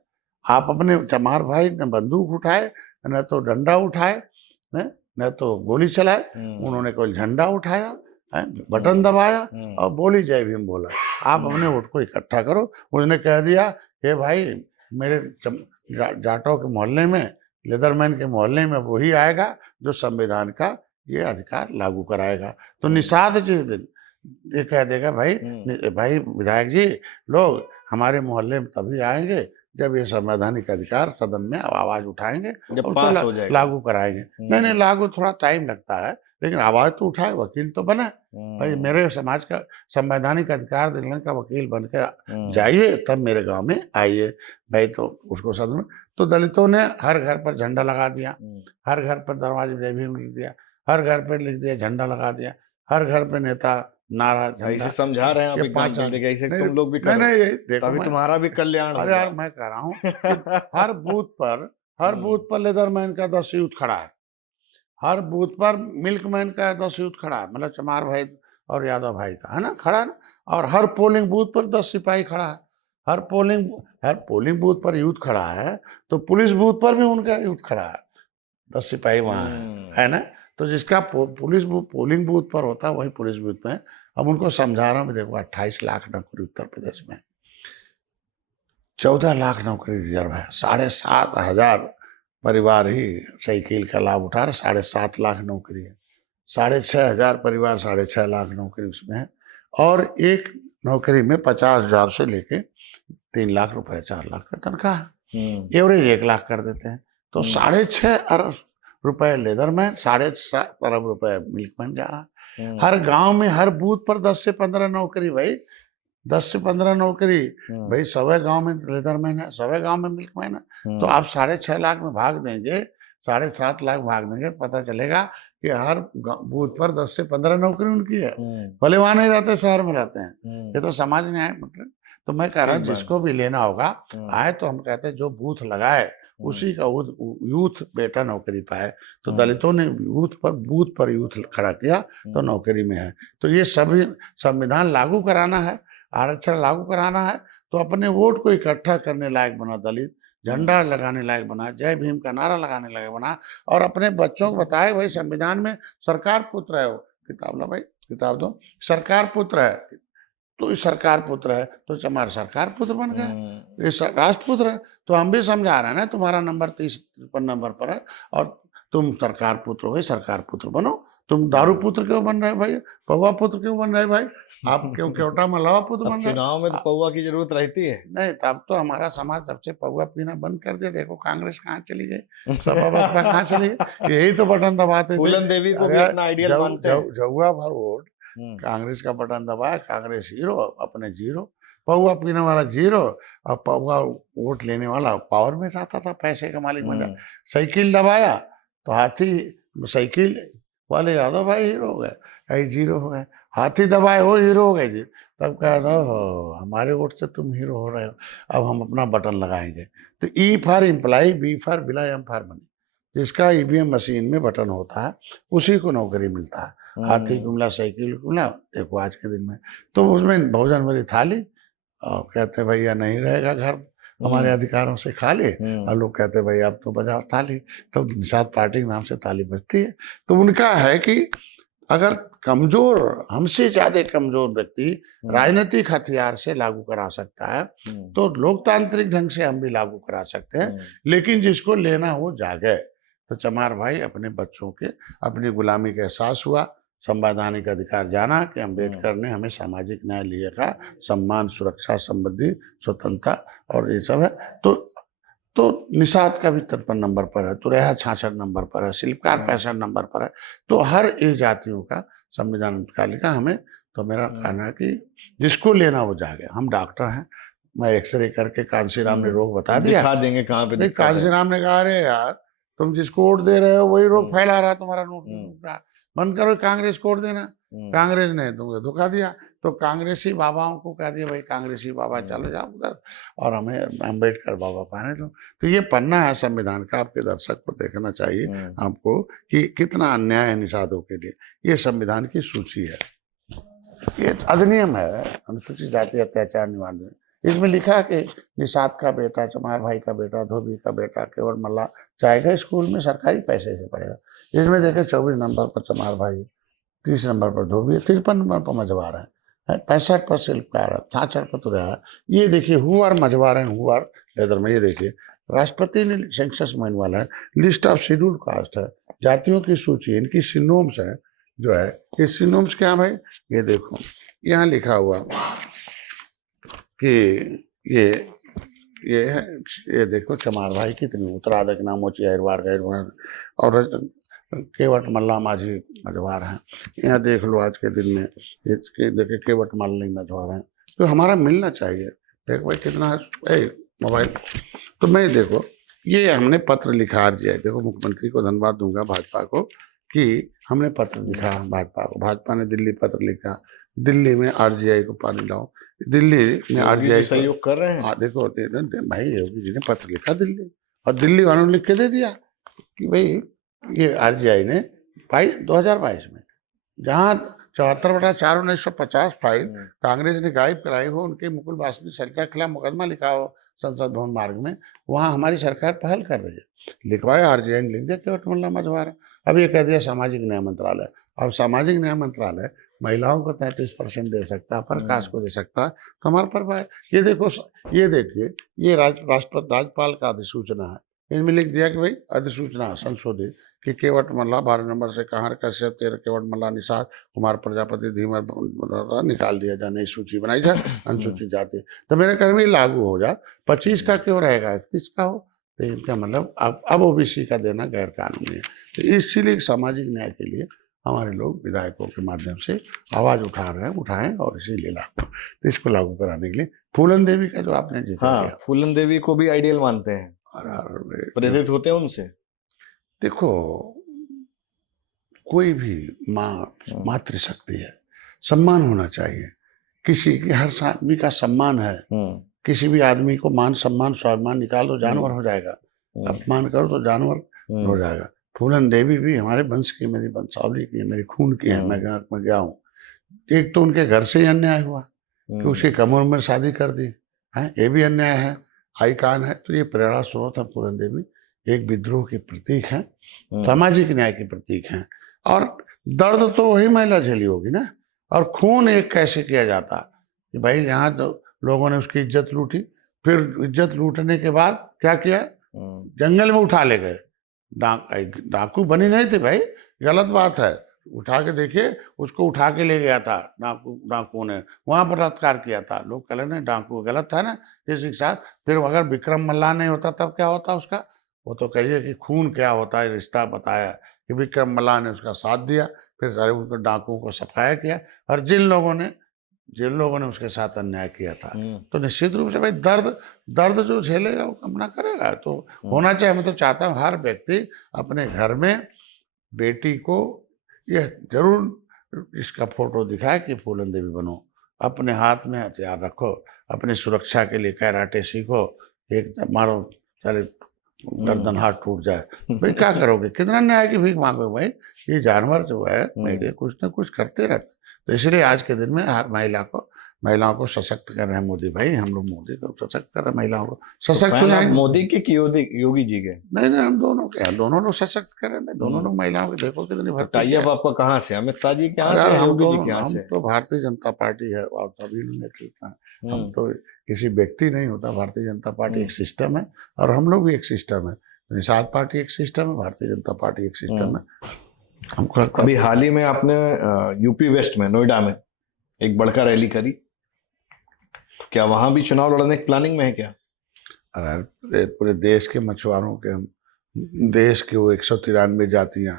आप अपने चमार भाई ने बंदूक उठाए, न तो डंडा उठाए, न तो गोली चलाए, उन्होंने कोई झंडा उठाया, बटन दबाया और बोली जय भीम बोला। आप अपने वोट को इकट्ठा करो। उसने कह दिया कि भाई मेरे जाटों के मोहल्ले में, लेदरमैन के मोहल्ले में वही आएगा जो संविधान का ये अधिकार लागू कराएगा। तो निषाद जिस दिन ये कह देगा भाई विधायक जी लोग हमारे मोहल्ले में तभी आएंगे जब ये संवैधानिक अधिकार सदन में आवाज उठाएंगे, जब पास हो जाएगा, लागू कराएंगे। नहीं, लागू थोड़ा टाइम लगता है, लेकिन आवाज तो उठाए, वकील तो बने। भाई मेरे समाज का संवैधानिक अधिकार दिलाने का वकील बनकर जाइए, तब मेरे गांव में आइए भाई। तो उसको सदन में तो दलितों ने हर घर पर झंडा लगा दिया, हर घर पर दरवाजे जय भीम लिख दिया, हर घर पर लिख दिया झंडा लगा दिया, हर घर पे नेता नारा झंडा। समझा रहे हैं आप एग्जाम्पल देके, ऐसे तुम लोग भी करो। नहीं देखो, तभी तुम्हारा भी कल्याण। अरे यार मैं कह रहा हूँ हर बूथ पर लेदरमैन का 10 यूथ खड़ा है, हर बूथ पर मिल्कमैन का 10 यूथ खड़ा है, मतलब चमार भाई और यादव भाई का है ना, खड़ा है ना। और हर पोलिंग बूथ पर 10 सिपाही खड़ा है, हर पोलिंग बूथ पर यूथ खड़ा है, तो पुलिस बूथ पर भी उनका यूथ खड़ा है, 10 सिपाही वहाँ है ना। तो जिसका पोलिंग बूथ पर होता है वही पुलिस बूथ में। अब उनको समझा रहा हूँ, देखो 28 लाख नौकरी उत्तर प्रदेश में, 14 लाख नौकरी रिजर्व है, 7,500 परिवार ही साइकिल का लाभ उठा रहे, 7.5 लाख नौकरी है, 6,500 परिवार 6.5 लाख नौकरी उसमें है। और एक नौकरी में 50,000 से लेके 3 लाख रुपए, 4 लाख का तनख्वाह, एवरेज 1 लाख कर देते हैं। तो 6.5 अरब रुपए लेदरमैन, 7.5 अरब रुपए मिल्कमैन जा रहा। हर गांव में हर बूथ पर 10 से 15 नौकरी भाई, 10 से 15 नौकरी भाई। 100 गांव में लेदरमैन है, 100 गांव में मिल्कमैन है। तो आप 6.5 लाख में भाग देंगे, 7.5 लाख भाग देंगे, तो पता चलेगा कि हर बूथ पर 10 से 15 नौकरी उनकी है। भले वहां नहीं रहते, शहर में रहते हैं। ये तो समाज न्याय मतलब। तो मैं कह रहा हूँ जिसको भी लेना होगा आए, तो हम कहते हैं जो बूथ लगाए उसी का यूथ बेटा नौकरी पाए। तो दलितों ने बूथ पर यूथ खड़ा किया तो नौकरी में है। तो ये सभी संविधान लागू कराना है, आरक्षण लागू कराना है, तो अपने वोट को इकट्ठा करने लायक बना दलित, झंडा लगाने लायक बना, जय भीम का नारा लगाने लायक बना, और अपने बच्चों को बताए भाई संविधान में सरकार पुत्र है, वो किताब लो भाई, किताब दो, सरकार पुत्र है। तो इस सरकार पुत्र है तो चमार सरकार पुत्र बन गया, ये राष्ट्रपुत्र है। तो हम भी समझा रहे हैं ना, तुम्हारा नंबर 30-53 नंबर पर है और तुम सरकार पुत्र हो, सरकार पुत्र बनो। तुम दारू पुत्र क्यों बन रहे भाई, पौवा पुत्र क्यों बन रहे भाई, आप क्यों केवटा मलावा पुत्र बन रहे? चुनाव में तो पौवा की जरूरत रहती है। नहीं, तब तो हमारा समाज जब से पौवा पीना बंद कर दिया, देखो कांग्रेस कहाँ चली गई, सपा बसपा कहाँ चली गई, यही तो बटन दबाते फूलन देवी को भी अपना आइडियल मानते हैं। जहुआ भर वोट कांग्रेस का बटन दबाया, कांग्रेस हीरो, अपने जीरो, पौवा पीने वाला जीरो, और पौवा वोट लेने वाला पावर में जाता था, पैसे का मालिक बन गया। साइकिल दबाया तो हाथी, साइकिल वाले यादव भाई हीरो हो गए, जीरो हो गए। हाथी दबाए वो हीरो हो गए जी। तब कहा था हमारे वोट से तुम हीरो हो रहे हो, अब हम अपना बटन लगाएंगे। तो E for employ, B for बिला, एम फॉर मनी। जिसका ईवीएम मशीन में बटन होता है उसी को नौकरी मिलता है। हाथी को मिला, साइकिल को मिला, देखो आज के दिन में तो उसमें भोजन वाली थाली, और कहते भैया नहीं रहेगा घर, हमारे अधिकारों से खा ले, और लोग कहते भाई अब तो बजाओ ताली। तो निषाद पार्टी के नाम से ताली बजती है। तो उनका है कि अगर कमजोर, हमसे ज्यादा कमजोर व्यक्ति राजनीतिक हथियार से लागू करा सकता है, तो लोकतांत्रिक ढंग से हम भी लागू करा सकते हैं। लेकिन जिसको लेना हो जागे। तो चमार भाई अपने बच्चों के अपनी गुलामी का एहसास हुआ, संवैधानिक अधिकार जाना कि अम्बेडकर ने हमें सामाजिक न्याय लिया का, सम्मान, सुरक्षा, समृद्धि, स्वतंत्रता और ये सब है। तो तो निषाद का भी 53 नंबर पर है, तुरैया 66 नंबर पर है, शिल्पकार 65 नंबर पर है। तो हर एक जातियों का संविधान का लिखा हमें। तो मेरा कहना है कि जिसको लेना वो जागे। हम डॉक्टर हैं, मैं एक्सरे करके कांशीराम ने रोग बता दिया, दिखा देंगे कहाँ पे नहीं, दिक्कत है। कांशीराम ने कहा अरे यार तुम जिसको वोट दे रहे हो वही रोग फैला रहा है तुम्हारा नोट, बंद करो कांग्रेस को वोट देना। कांग्रेस ने तुमको धोखा दिया, तो कांग्रेसी बाबाओं को कह दिया भाई कांग्रेसी बाबा चलो जाओ उधर और हमें अम्बेडकर बाबा पाने दो। तो ये पन्ना है संविधान का, आपके दर्शक को देखना चाहिए आपको कि कितना अन्याय है निषादों के लिए। ये संविधान की सूची है, ये अधिनियम है अनुसूचित जाति अत्याचार निवारण। इसमें लिखा है कि निषाद का बेटा, चमार भाई का बेटा, धोबी का बेटा, केवट मल्ला जाएगा स्कूल में सरकारी पैसे से पढ़ेगा। इसमें देखे 24 नंबर पर चमार भाई, 30 नंबर पर धोबी, 53 नंबर पर मझवार है, 65 पर शिल्पकार है, 66 पर तुरैया है। ये देखिए हुआर मझवार है, हुआर लेदर में। ये देखिए राष्ट्रपति ने सेंसस मैनुअल है, लिस्ट ऑफ शेड्यूल्ड कास्ट है, जातियों की सूची, इनकी सिनोम्स है जो है। ये सिनोम्स क्या भाई, ये देखो यहाँ लिखा हुआ कि ये है, ये देखो चमार भाई कितनी उत्तराधिक नाम मोची अहिरवार गैरवार और केवट मल्ला माझी मझवार हैं। यहाँ देख लो आज के दिन में ये देखिए केवट मल्ला मझवार हैं। तो हमारा मिलना चाहिए। देख भाई कितना है मोबाइल। तो मैं देखो ये हमने पत्र लिखा आरजीआई, देखो मुख्यमंत्री को धन्यवाद दूंगा भाजपा को कि हमने पत्र लिखा भाजपा को। भाजपा ने दिल्ली पत्र लिखा, दिल्ली में आरजीआई को पानी लाओ, दिल्ली में आरजीआई सहयोग कर रहे हैं। हाँ देखो भाई योगी जी ने पत्र लिखा दिल्ली, और दिल्ली वालों ने लिख के दे दिया कि भाई ये आरजीआई ने 2022 में जहाँ 74/4/1950 फाइल कांग्रेस ने गायब कराई हो, उनके मुकुल वासनिक सरिता के खिलाफ मुकदमा लिखा हो संसद भवन मार्ग में, वहाँ हमारी सरकार पहल कर रही है। लिखवाया आरजीआई ने, लिख दिया केवट मल्ला मझवार। अब ये कह दिया सामाजिक न्याय मंत्रालय। अब सामाजिक न्याय मंत्रालय महिलाओं को 33% दे सकता है, अपर कास्ट को दे सकता है, तो हमारे पर भाई ये देखो, ये देखिए ये राज्यपाल का अधिसूचना है। इसमें लिख दिया कि भाई अधिसूचना संशोधित कि केवट मल्ला 12 नंबर से कहार कश्यप 13 केवट मल्ला निषाद कुमार प्रजापति धीमर निकाल दिया जाए, नई सूची बनाई जाए अनुसूचित जाति। तो मेरे कर्म में लागू हो जाए, 25 का क्यों रहेगा, 31 का हो। तो इनका मतलब अब ओबीसी का देना गैर कानूनी है। तो इसीलिए सामाजिक न्याय के लिए हमारे लोग विधायकों के माध्यम से आवाज उठा रहे हैं, उठाएं और इसीलिए लागू, तो इसको लागू कराने के लिए फूलन देवी का जो आपने जिक्र किया, फूलन देवी को भी आइडियल मानते हैं, प्रेरित होते हैं उनसे। देखो कोई भी माँ मातृशक्ति है, सम्मान होना चाहिए। किसी की हर आदमी का सम्मान है, किसी भी आदमी को मान सम्मान स्वाभिमान निकाल दो जानवर हो जाएगा, अपमान करो तो जानवर हो जाएगा। फूलन देवी भी हमारे वंश की, मेरी वंशावली की, मेरी खून की है। मैं गया हूँ, एक तो उनके घर से ही अन्याय हुआ कि उसकी कम उम्र में शादी कर दी है, ये भी अन्याय है, आईकान है। तो ये प्रेरणा स्रोत है फूलन देवी, एक विद्रोह के प्रतीक हैं, सामाजिक न्याय के प्रतीक हैं। और दर्द तो वही महिला झेली होगी ना, और खून एक कैसे किया जाता कि भाई यहाँ तो लोगों ने उसकी इज्जत लूटी, फिर इज्जत लूटने के बाद क्या किया, जंगल में उठा ले गए। डाकू बनी नहीं थी भाई, गलत बात है, उठा के देखिए, उसको उठा के ले गया था डाकू ने, वहां पर बलात्कार किया था। लोग कह रहे डाकू गलत था ना किसी के साथ। फिर अगर विक्रम मल्ला नहीं होता तब क्या होता उसका, वो तो कहिए कि खून क्या होता है, रिश्ता बताया कि विक्रम मल्ला ने उसका साथ दिया, फिर सारे उनको डाकुओं को सफाया किया। और जिन लोगों ने उसके साथ अन्याय किया था, तो निश्चित रूप से भाई दर्द जो झेलेगा वो अपना करेगा। तो होना चाहिए। मैं तो चाहता हूँ हर व्यक्ति अपने घर में बेटी को यह जरूर इसका फोटो दिखाए कि फूलन देवी बनो, अपने हाथ में हथियार रखो, अपनी सुरक्षा के लिए कराटे सीखो, एक मारो चले गर्दन हाथ टूट जाए, भाई क्या करोगे, कितना न्याय की भीख मांगोगे भाई। ये जानवर जो है मेरे कुछ न कुछ करते रहते। तो इसलिए आज के दिन में हर महिलाओं को सशक्त कर रहे हैं मोदी भाई। हम लोग मोदी को सशक्त कर रहे हैं, महिलाओं को सशक्त हो जाएंगे। मोदी के कि योगी जी के? नहीं, हम दोनों के हैं, दोनों लोग सशक्त कर रहे हैं, दोनों लोग महिलाओं को देखो कितनी भर्ती। आपका कहाँ से, अमित शाह जी के यहाँ से, योगी जी के यहाँ से? हम तो भारतीय जनता पार्टी है, आप सभी नेतृत्व है। हम तो किसी व्यक्ति नहीं होता, भारतीय जनता पार्टी एक सिस्टम है और हम लोग भी एक सिस्टम है। निषाद पार्टी एक सिस्टम है, भारतीय जनता पार्टी एक सिस्टम है। हमको लगता अभी हाल ही में आपने यूपी वेस्ट में, नोएडा में एक बड़का रैली करी, क्या वहां भी चुनाव लड़ने की प्लानिंग में है क्या? और पूरे देश के मछुआरों के हम, देश के वो 193 जातियां,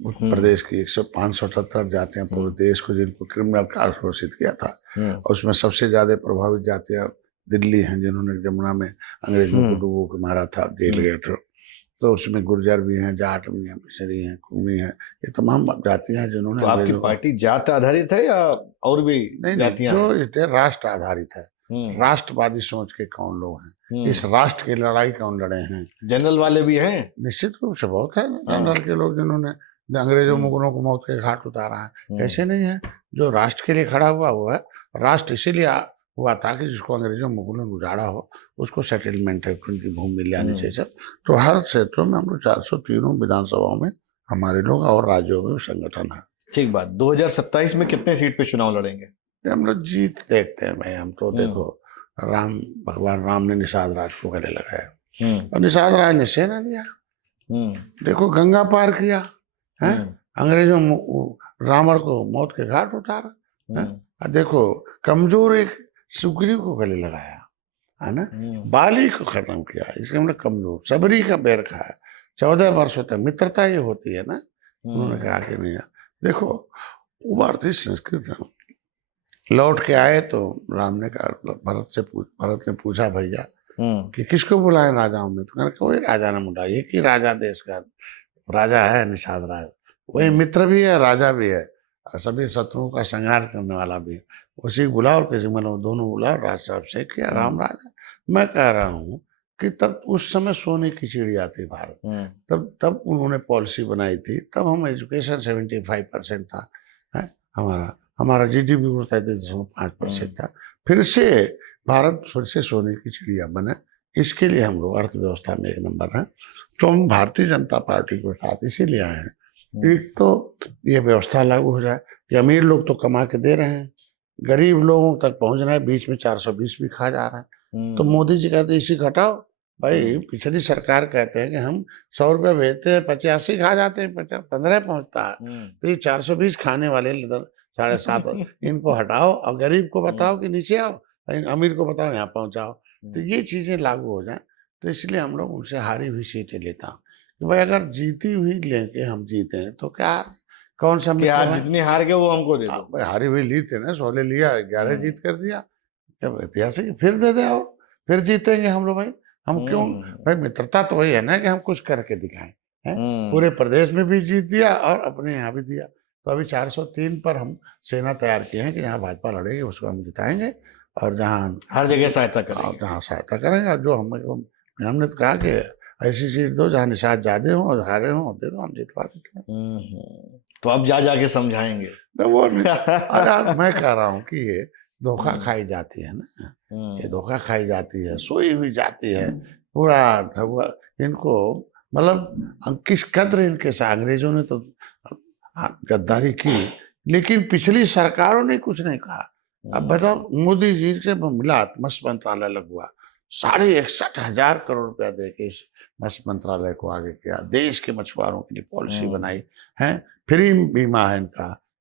उत्तर प्रदेश की 577 जातियां पूरे देश को जिनको क्रिमिनल कार्ड घोषित किया था, और उसमें सबसे ज्यादा प्रभावित जातियां दिल्ली हैं, जिन्होंने जमुना में अंग्रेजों को डुबो के मारा था, जेल गए थे। तो उसमें गुर्जर भी हैं, जाट भी हैं, पिछड़ी हैं, कुमी हैं, ये तमाम जातियां हैं जिन्होंने तो आपकी पार्टी जात आधारित है या और भी नहीं, जातियां जो हैं? इतने राष्ट्र आधारित है, राष्ट्रवादी सोच के कौन लोग हैं, इस राष्ट्र की लड़ाई कौन लड़े हैं। जनरल वाले भी हैं? निश्चित रूप से बहुत है जनरल के लोग जिन्होंने अंग्रेजों मुगलों को मौत के घाट उतारा है, कैसे नहीं है। जो राष्ट्र के लिए खड़ा हुआ वो है, राष्ट्र इसीलिए हुआ था कि जिसको अंग्रेजों मुगलों ने उजाड़ा हो उसको सेटलमेंट है, उनकी भूमि मिल जानी चाहिए सब। तो हर क्षेत्रों में हम लोग 403 विधानसभाओं में हमारे लोग और राज्यों में संगठन है। ठीक बात। 2027 में कितने सीट पे चुनाव लड़ेंगे? हम लोग जीत देखते हैं भाई। हम तो देखो, भगवान राम ने निषाद राज को गले लगाया और निषाद राज ने सेना दिया। देखो गंगा पार किया है, अंग्रेजों रावण को मौत के घाट उतारा। देखो कमजोर एक सुग्रीव को गले लगाया है ना, बाली को खत्म किया, इसके मतलब कमजोर सबरी का बैर खाया। 14 वर्ष होता है, मित्रता ये होती है ना। उन्होंने कहा कि नहीं, देखो वो भारतीय संस्कृति। लौट के आए तो राम ने कहा, भरत ने पूछा भैया कि किसको बुलाए राजाओं में, तो कहना कोई राजा ने बुलाया, एक ही राजा देश का राजा है निषाद राज, वही मित्र भी है राजा भी है और सभी शत्रुओं का संहार करने वाला भी है। उसी बुलाओ और किसी मतलब दोनों बुलाओ, राज साहब से किया राम राजा। मैं कह रहा हूँ कि तब उस समय सोने की चिड़िया थी भारत, तब उन्होंने पॉलिसी बनाई थी, तब हम एजुकेशन 75% था है, हमारा GDP 5% था। फिर से भारत फिर से सोने की चिड़िया बने, इसके लिए हम लोग अर्थव्यवस्था में 1 नंबर हैं। तो हम भारतीय जनता पार्टी के साथ इसीलिए आए हैं, एक तो ये व्यवस्था लागू हो जाए कि अमीर लोग तो कमा के दे रहे हैं, गरीब लोगों तक पहुंच रहा है, बीच में 420 भी खा जा रहा है। तो मोदी जी कहते हैं इसी घटाओ भाई। पिछली सरकार कहते हैं कि हम 100 रुपये भेजते हैं, 85 खा जाते हैं, 15 पहुंचता है। तो ये 420 खाने वाले 7.5 इनको हटाओ और गरीब को बताओ कि नीचे आओ, अमीर को बताओ यहाँ पहुंचाओ। तो ये चीजें लागू हो जाए। तो इसलिए हम लोग उनसे हारी हुई सीटें लेता हूँ कि भाई अगर जीती हुई लेके हम जीते हैं तो क्या, कौन सा जितनी हार गए वो हमको दे दो। हारी हुई ली थे ना, 16 लिया, 11 जीत कर दिया, जब ऐतिहासिक फिर दे दे और फिर जीतेंगे हम लोग भाई। हम क्यों भाई, मित्रता तो वही है ना कि हम कुछ करके दिखाएं हैं। पूरे प्रदेश में भी जीत दिया और अपने यहाँ भी दिया। तो अभी 403 पर हम सेना तैयार किए हैं कि यहाँ भाजपा लड़ेगी उसको हम जिताएंगे, और जहाँ हर जगह सहायता करेंगे, जहाँ सहायता करेंगे। और जो हमने तो कहा कि ऐसी सीट दो जहाँ निषाद ज्यादा हो और हारे हो, दे दो, हम जितवा देते हैं। तो अब जाके समझाएंगे वो नहीं। अरे मैं कह रहा हूँ कि ये धोखा खाई जाती है ना, ये धोखा खाई जाती है, सोई हुई जाती है पूरा ठगुआ। इनको मतलब किस कद्र इनके साथ, अंग्रेजों ने तो गद्दारी की लेकिन पिछली सरकारों ने कुछ नहीं कहा। अब बताओ, मोदी जी से मिला, मत्स्य मंत्रालय लगवा, 61,500 करोड़ रुपया दे के इस मत्स्य मंत्रालय को आगे किया, देश के मछुआरों के लिए पॉलिसी बनाई है, फ्री बीमा है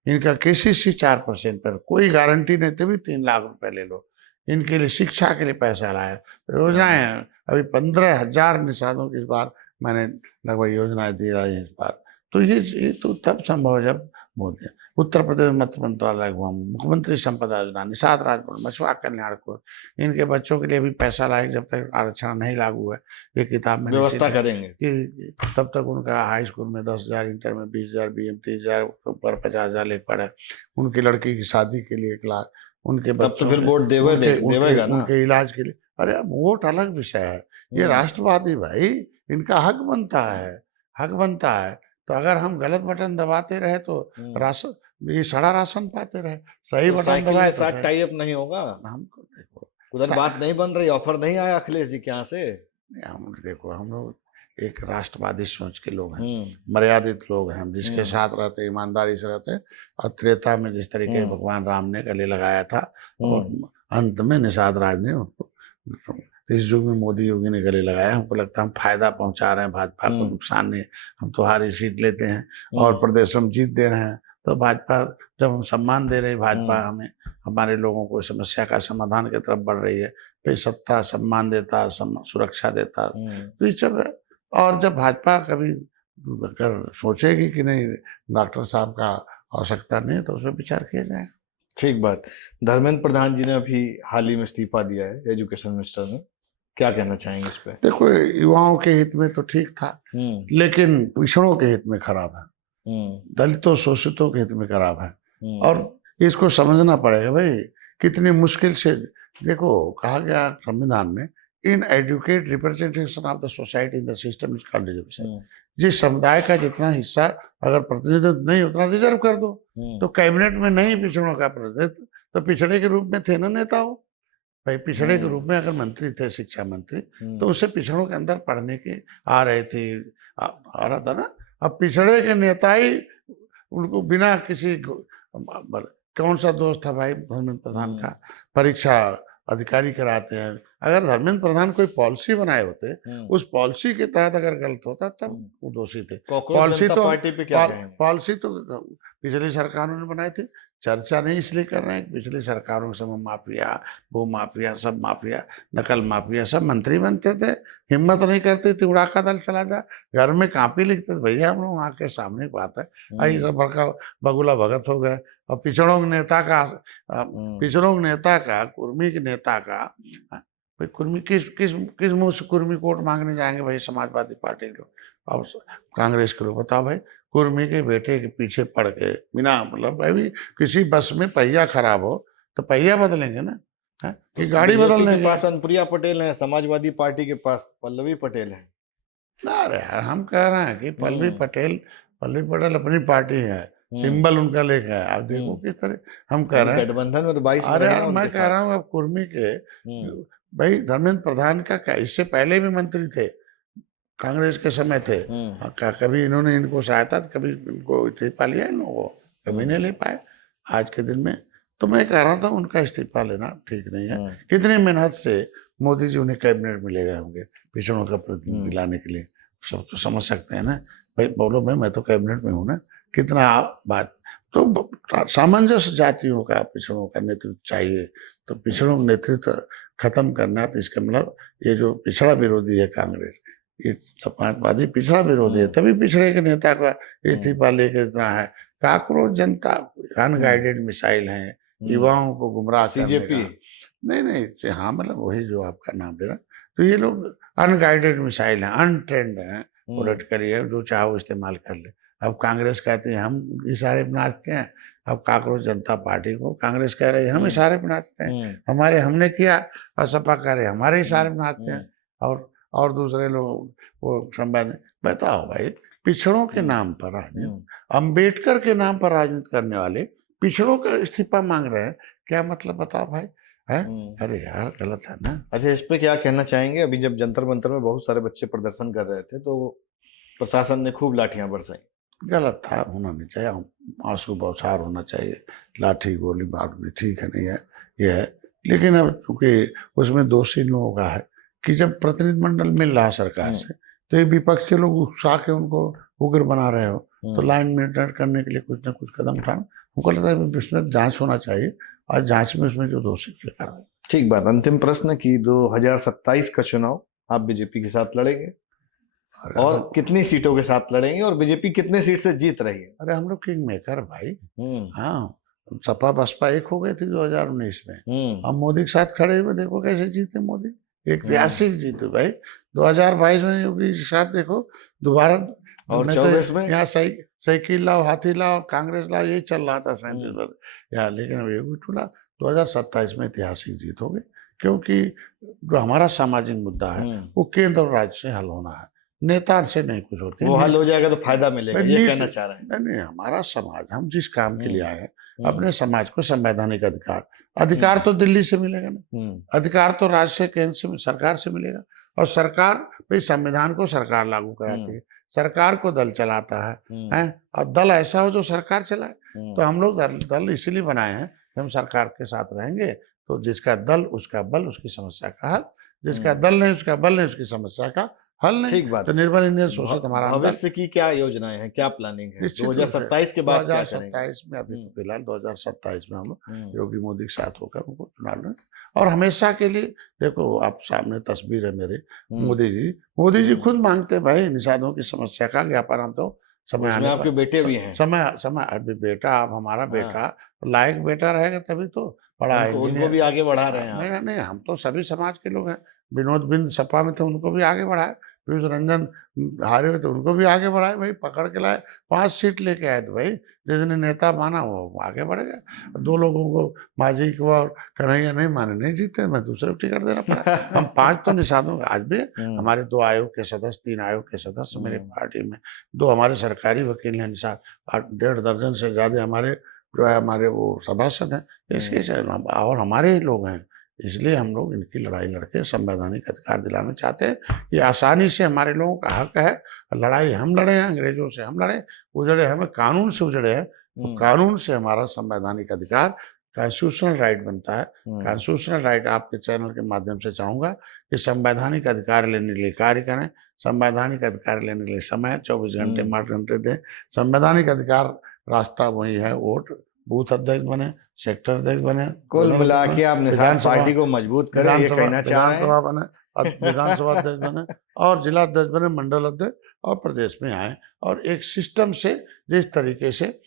इनका KCC 4% पर, कोई गारंटी नहीं, तभी 3 लाख रुपए ले लो। इनके लिए शिक्षा के लिए पैसा लाया, योजनाएं अभी 15,000 निषादों की इस बार मैंने लगभग योजनाएं दे रही है इस बार। तो ये तो तब संभव है जब मोदी, उत्तर प्रदेश मत्स्य मंत्रालय हुआ, मुख्यमंत्री संपदा योजना, निषाद राज, मछुआ कल्याण को, इनके बच्चों के लिए भी पैसा लाए, जब तक आरक्षण नहीं लागू है ये किताब में व्यवस्था करेंगे कि तब तक उनका हाई स्कूल में 10,000, इंटर में 20,000, BM 30,000, ऊपर 50,000 ले पड़े, उनकी लड़की की शादी के लिए 1 लाख, उनके बच्चों, तो फिर वोट देवेगा ना, उनके इलाज के लिए। अरे वोट अलग विषय है, ये राष्ट्रवादी भाई, इनका हक बनता है। तो अगर हम गलत बटन दबाते रहे तो राशन, ये सड़ा राशन पाते रहे, सही तो बटन दबाए तो टाई अप नहीं होगा। हमको देखो उधर बात नहीं बन रही, ऑफर नहीं आया अखिलेश जी के यहाँ से। हम देखो, हम लोग एक राष्ट्रवादी सोच के लोग हैं, मर्यादित लोग हैं, जिसके साथ रहते ईमानदारी से रहते। और त्रेता में जिस तरीके भगवान राम ने गले लगाया था और अंत में निषाद राज ने उनको, इस युग में मोदी योगी ने गले लगाया। हमको लगता है हम फायदा पहुंचा रहे हैं भाजपा को, नुकसान नहीं। हम तो हारी सीट लेते हैं और प्रदेश में जीत दे रहे हैं, तो भाजपा जब हम सम्मान दे रहे हैं, भाजपा हमें, हमारे लोगों को समस्या का समाधान की तरफ बढ़ रही है, भाई सत्ता सम्मान देता, सुरक्षा देता, तो ये सब है। और जब भाजपा कभी अगर सोचेगी कि नहीं डॉक्टर साहब का आवश्यकता नहीं है तो उसमें विचार किया जाए। ठीक बात। धर्मेंद्र प्रधान जी ने अभी हाल ही में इस्तीफा दिया है एजुकेशन मिनिस्टर ने, क्या कहना चाहेंगे इस पे? देखो, युवाओं के हित में तो ठीक था, लेकिन पिछड़ों के हित में खराब है, दलितों शोषितों के हित में खराब है। और इसको समझना पड़ेगा भाई, कितनी मुश्किल से, देखो कहा गया संविधान में, inadequate representation of the society in the system is called reservation. जिस समुदाय का जितना हिस्सा अगर प्रतिनिधित्व नहीं उतना रिजर्व कर दो। तो कैबिनेट में नहीं पिछड़ों का प्रतिनिधित्व, तो पिछड़े के रूप में थे ना नेता हो भाई, पिछड़े के रूप में अगर मंत्री थे, शिक्षा मंत्री, तो उसे पिछड़ों के अंदर पढ़ने के आ रहे थे, आ रहा था ना। अब पिछड़े के नेता ही उनको बिना किसी कौन सा दोष था भाई धर्मेंद्र प्रधान का, परीक्षा अधिकारी कराते हैं। अगर धर्मेंद्र प्रधान कोई पॉलिसी बनाए होते, उस पॉलिसी के तहत अगर गलत होता तब वो दोषी थे। पॉलिसी तो पिछली सरकारों ने बनाई थी, चर्चा नहीं इसलिए कर रहे हैं पिछली सरकारों से माफिया, वो माफिया, सब माफिया, नकल माफिया, सब मंत्री बनते थे, हिम्मत नहीं करती थी उड़ा का दल चला जा, घर में कापी लिखते थे, भैया हम लोग आके सामने बात है, आई सब बड़का बगुला भगत हो गए। और पिछड़ों के नेता का कुर्मी के नेता का भाई, कुर्मी किस मुंह से कुर्मी कोट मांगने जाएंगे भाई समाजवादी पार्टी के लोग और कांग्रेस के लोग? बताओ भाई, कुर्मी के बेटे के पीछे पड़ के बिना मतलब भाई, किसी बस में पहिया खराब हो तो पहिया बदलेंगे ना, कि गाड़ी बदल देंगे? पास अनुप्रिया पटेल है, समाजवादी पार्टी के पास पल्लवी पटेल है। अरे यार, हम कह रहे हैं कि पल्लवी पटेल अपनी पार्टी है, सिंबल उनका लेके है। आप देखो किस तरह हम कह रहे हैं गठबंधन में तो 22। अरे यार, मैं कह रहा हूँ अब कुर्मी के भाई धर्मेंद्र प्रधान का क्या, इससे पहले भी मंत्री थे, कांग्रेस के समय थे, कभी इन्होंने इनको सहायता, कभी इनको इस्तीफा लिया इन लोगों, कभी नहीं ले पाए आज के दिन में। तो मैं कह रहा था उनका इस्तीफा लेना ठीक नहीं है। कितनी मेहनत से मोदी जी उन्हें कैबिनेट में ले गए होंगे पिछड़ों का प्रतिनिधि लाने के लिए, सब तो समझ सकते हैं ना भाई। बोलो भाई, मैं तो कैबिनेट में हूँ ना, कितना बात। तो सामंजस्य जातियों का, पिछड़ों का नेतृत्व चाहिए। तो पिछड़ों का नेतृत्व खत्म करना, तो इसका मतलब ये जो पिछड़ा विरोधी है कांग्रेस, ये समाजवादी पिछड़ा विरोधी है, तभी पिछड़े के नेता का इस्तीफा लेके इतना है। काकरोच जनता अनगाइडेड मिसाइल है, युवाओं को गुमराह सीजेपी नहीं, हाँ मतलब वही जो आपका नाम ले रहा, तो ये लोग अनगाइडेड मिसाइल है, अनट्रेंड है, पॉलिटिकली है, जो चाहो इस्तेमाल कर ले। अब कांग्रेस कहते हैं हम इशारे पे नाचते हैं, अब काकरोच जनता पार्टी को कांग्रेस कह रही है हम इशारे पे नाचते हैं, हमने किया, और सपा कह रहे हमारे इशारे पे नाचते हैं, और दूसरे लोग वो संवाद। बताओ भाई, पिछड़ों के नाम पर राजनीति, अंबेडकर के नाम पर राजनीति करने वाले पिछड़ों का इस्तीफा मांग रहे हैं, क्या मतलब बताओ भाई, है? अरे यार, गलत है ना। अच्छा, इस पे क्या कहना चाहेंगे? अभी जब जंतर मंतर में बहुत सारे बच्चे प्रदर्शन कर रहे थे तो प्रशासन ने खूब लाठियां बरसाई, गलत था, होना नहीं चाहिए, आंसू बौछार होना चाहिए, लाठी गोली मारनी ठीक है नहीं है, ये है। लेकिन अब चूंकि उसमें दोषी लोगों का है कि जब प्रतिनिधि मंडल मिल रहा सरकार से, तो ये विपक्ष के लोग उकसा के उनको उग्र बना रहे हो, तो लाइन मेंटेन करने के लिए कुछ ना कुछ कदम उठाना, हमको लगता है इसमें जांच होना चाहिए, और जांच में उसमें जो दोषी कार्रवाई। ठीक बात। अंतिम प्रश्न की 2027 का चुनाव आप बीजेपी के साथ लड़ेंगे, और कितनी सीटों के साथ लड़ेंगे, और बीजेपी कितने सीट से जीत रही है? अरे हम लोग किंग मेकर भाई, हाँ, सपा बसपा एक हो गई थी 2019 में, अब मोदी के साथ खड़े हुए देखो कैसे जीते मोदी, ऐतिहासिक जीते भाई। 2022 में योगी के साथ देखो दोबारा, और 24 में यहाँ साइकिल लाओ, हाथी लाओ, कांग्रेस लाओ, यही चल रहा था 37 यहाँ, लेकिन अब योगी टूला। 2027 में ऐतिहासिक जीत होगी, क्योंकि जो हमारा सामाजिक मुद्दा है वो केंद्र और राज्य से हल होना है, नेता से नहीं कुछ होती, वो हल हो जाएगा तो फायदा मिलेगा, ये कहना चाह रहे हैं? नहीं, हमारा समाज, हम जिस काम के लिए आए हैं, अपने समाज को संवैधानिक अधिकार तो दिल्ली से मिलेगा ना, अधिकार तो राज्य से, केंद्र से, सरकार से मिलेगा। और सरकार भाई, संविधान को सरकार लागू कराती है, सरकार को दल चलाता है, और दल ऐसा हो जो सरकार चलाए। तो हम लोग दल इसीलिए बनाए हैं कि हम सरकार के साथ रहेंगे, तो जिसका दल उसका बल, उसकी समस्या का हल, जिसका दल नहीं उसका बल नहीं उसकी समस्या का हल नहीं। ठीक बात। तो निर्मल इंडियन सोसाइटी हमारा अंदर भविष्य की क्या योजनाएं हैं, क्या प्लानिंग है निश्चित रूप से 2027 के बाद क्या करेंगे? 2027 में, अभी तो फिलहाल 2027 में हम लोग हम्म, योगी मोदी के साथ होकर उनको चुनाव लड़ेंगे। और हमेशा के लिए देखो, आप सामने तस्वीर है मेरे, हम्म। मोदी जी खुद मांगते हैं भाई निषादों की समस्या का ज्ञापन हम तो समय उसमें आने आपके पर बेटे भी हैं। समय समय अभी बेटा, आप हमारा हाँ। बेटा लायक बेटा रहेगा तभी तो बड़ा उनको इंजीनियर। भी आगे बढ़ा रहे हैं आप। नहीं नहीं, हम तो सभी समाज के लोग हैं। विनोद बिंद सपा में थे, उनको भी आगे बढ़ाए। पीयूष रंजन हारे हुए थे, उनको भी आगे बढ़ाए भाई, पकड़ के लाए, 5 सीट लेके आए। तो भाई जिसने नेता माना वो आगे बढ़ेगा। 2 लोगों को, मांझी को और कन्हैया नहीं माने, नहीं जीते, मैं दूसरे को टिकट देना पड़ा। हम 5 तो निषादों आज भी हमारे 2 आयोग के सदस्य, 3 आयोग के सदस्य मेरे पार्टी में, 2 हमारे सरकारी वकील हैं निषाद, 1.5 दर्जन से ज्यादा हमारे जो है हमारे वो सभासद हैं। इसके से और हमारे ही लोग हैं, इसलिए हम लोग इनकी लड़ाई लड़के संवैधानिक अधिकार दिलाना चाहते हैं। ये आसानी से हमारे लोगों का हक है। लड़ाई हम लड़े हैं, अंग्रेजों से हम लड़े, उजड़े हमें कानून से उजड़े हैं, तो कानून से हमारा संवैधानिक अधिकार कॉन्स्टिट्यूशनल राइट बनता है। कॉन्स्टिट्यूशनल राइट आपके चैनल के माध्यम से चाहूंगा कि संवैधानिक अधिकार लेने के लिए कार्य करें, संवैधानिक अधिकार लेने के लिए समय 24 घंटे 8 घंटे दें। संवैधानिक अधिकार रास्ता वही है, वोट, बूथ अध्यक्ष बने, सेक्टर अध्यक्ष बने, कुल मिला के आप निषाद पार्टी को मजबूत करें, ये कहना चाह रहे हैं। विधानसभा बने, विधानसभा अध्यक्ष बने, और जिला अध्यक्ष बने, मंडल अध्यक्ष, और प्रदेश में आए। और एक सिस्टम से, जिस तरीके से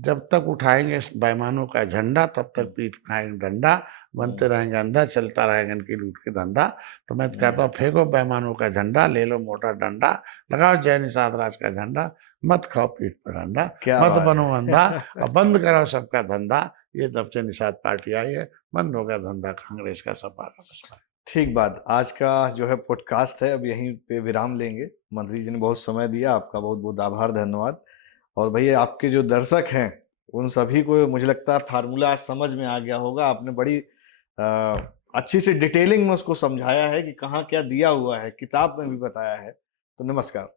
जब तक उठाएंगे बेईमानों का झंडा तब तक पीठ खाएंगे डंडा, बनते रहेंगे अंधा, चलता रहेगा इनकी लूट के धंधा। तो मैं तो कहता हूँ फेंको बेईमानों का झंडा, ले लो मोटा डंडा, लगाओ जय निषाद राज का झंडा, मत खाओ पीठ पर डंडा, मत बनो अंधा, और बंद कराओ सबका धंधा। ये जब से निषाद पार्टी आई है, बंद हो गया धंधा कांग्रेस का, सपा का, बसपा। ठीक बात। आज का जो है पॉडकास्ट है अब यहीं पे विराम लेंगे। मंत्री जी ने बहुत समय दिया, आपका बहुत बहुत आभार, धन्यवाद। और भैया आपके जो दर्शक हैं उन सभी को मुझे लगता है फार्मूला आज समझ में आ गया होगा। आपने बड़ी अच्छी सी डिटेलिंग में उसको समझाया है कि कहाँ क्या दिया हुआ है, किताब में भी बताया है। तो नमस्कार।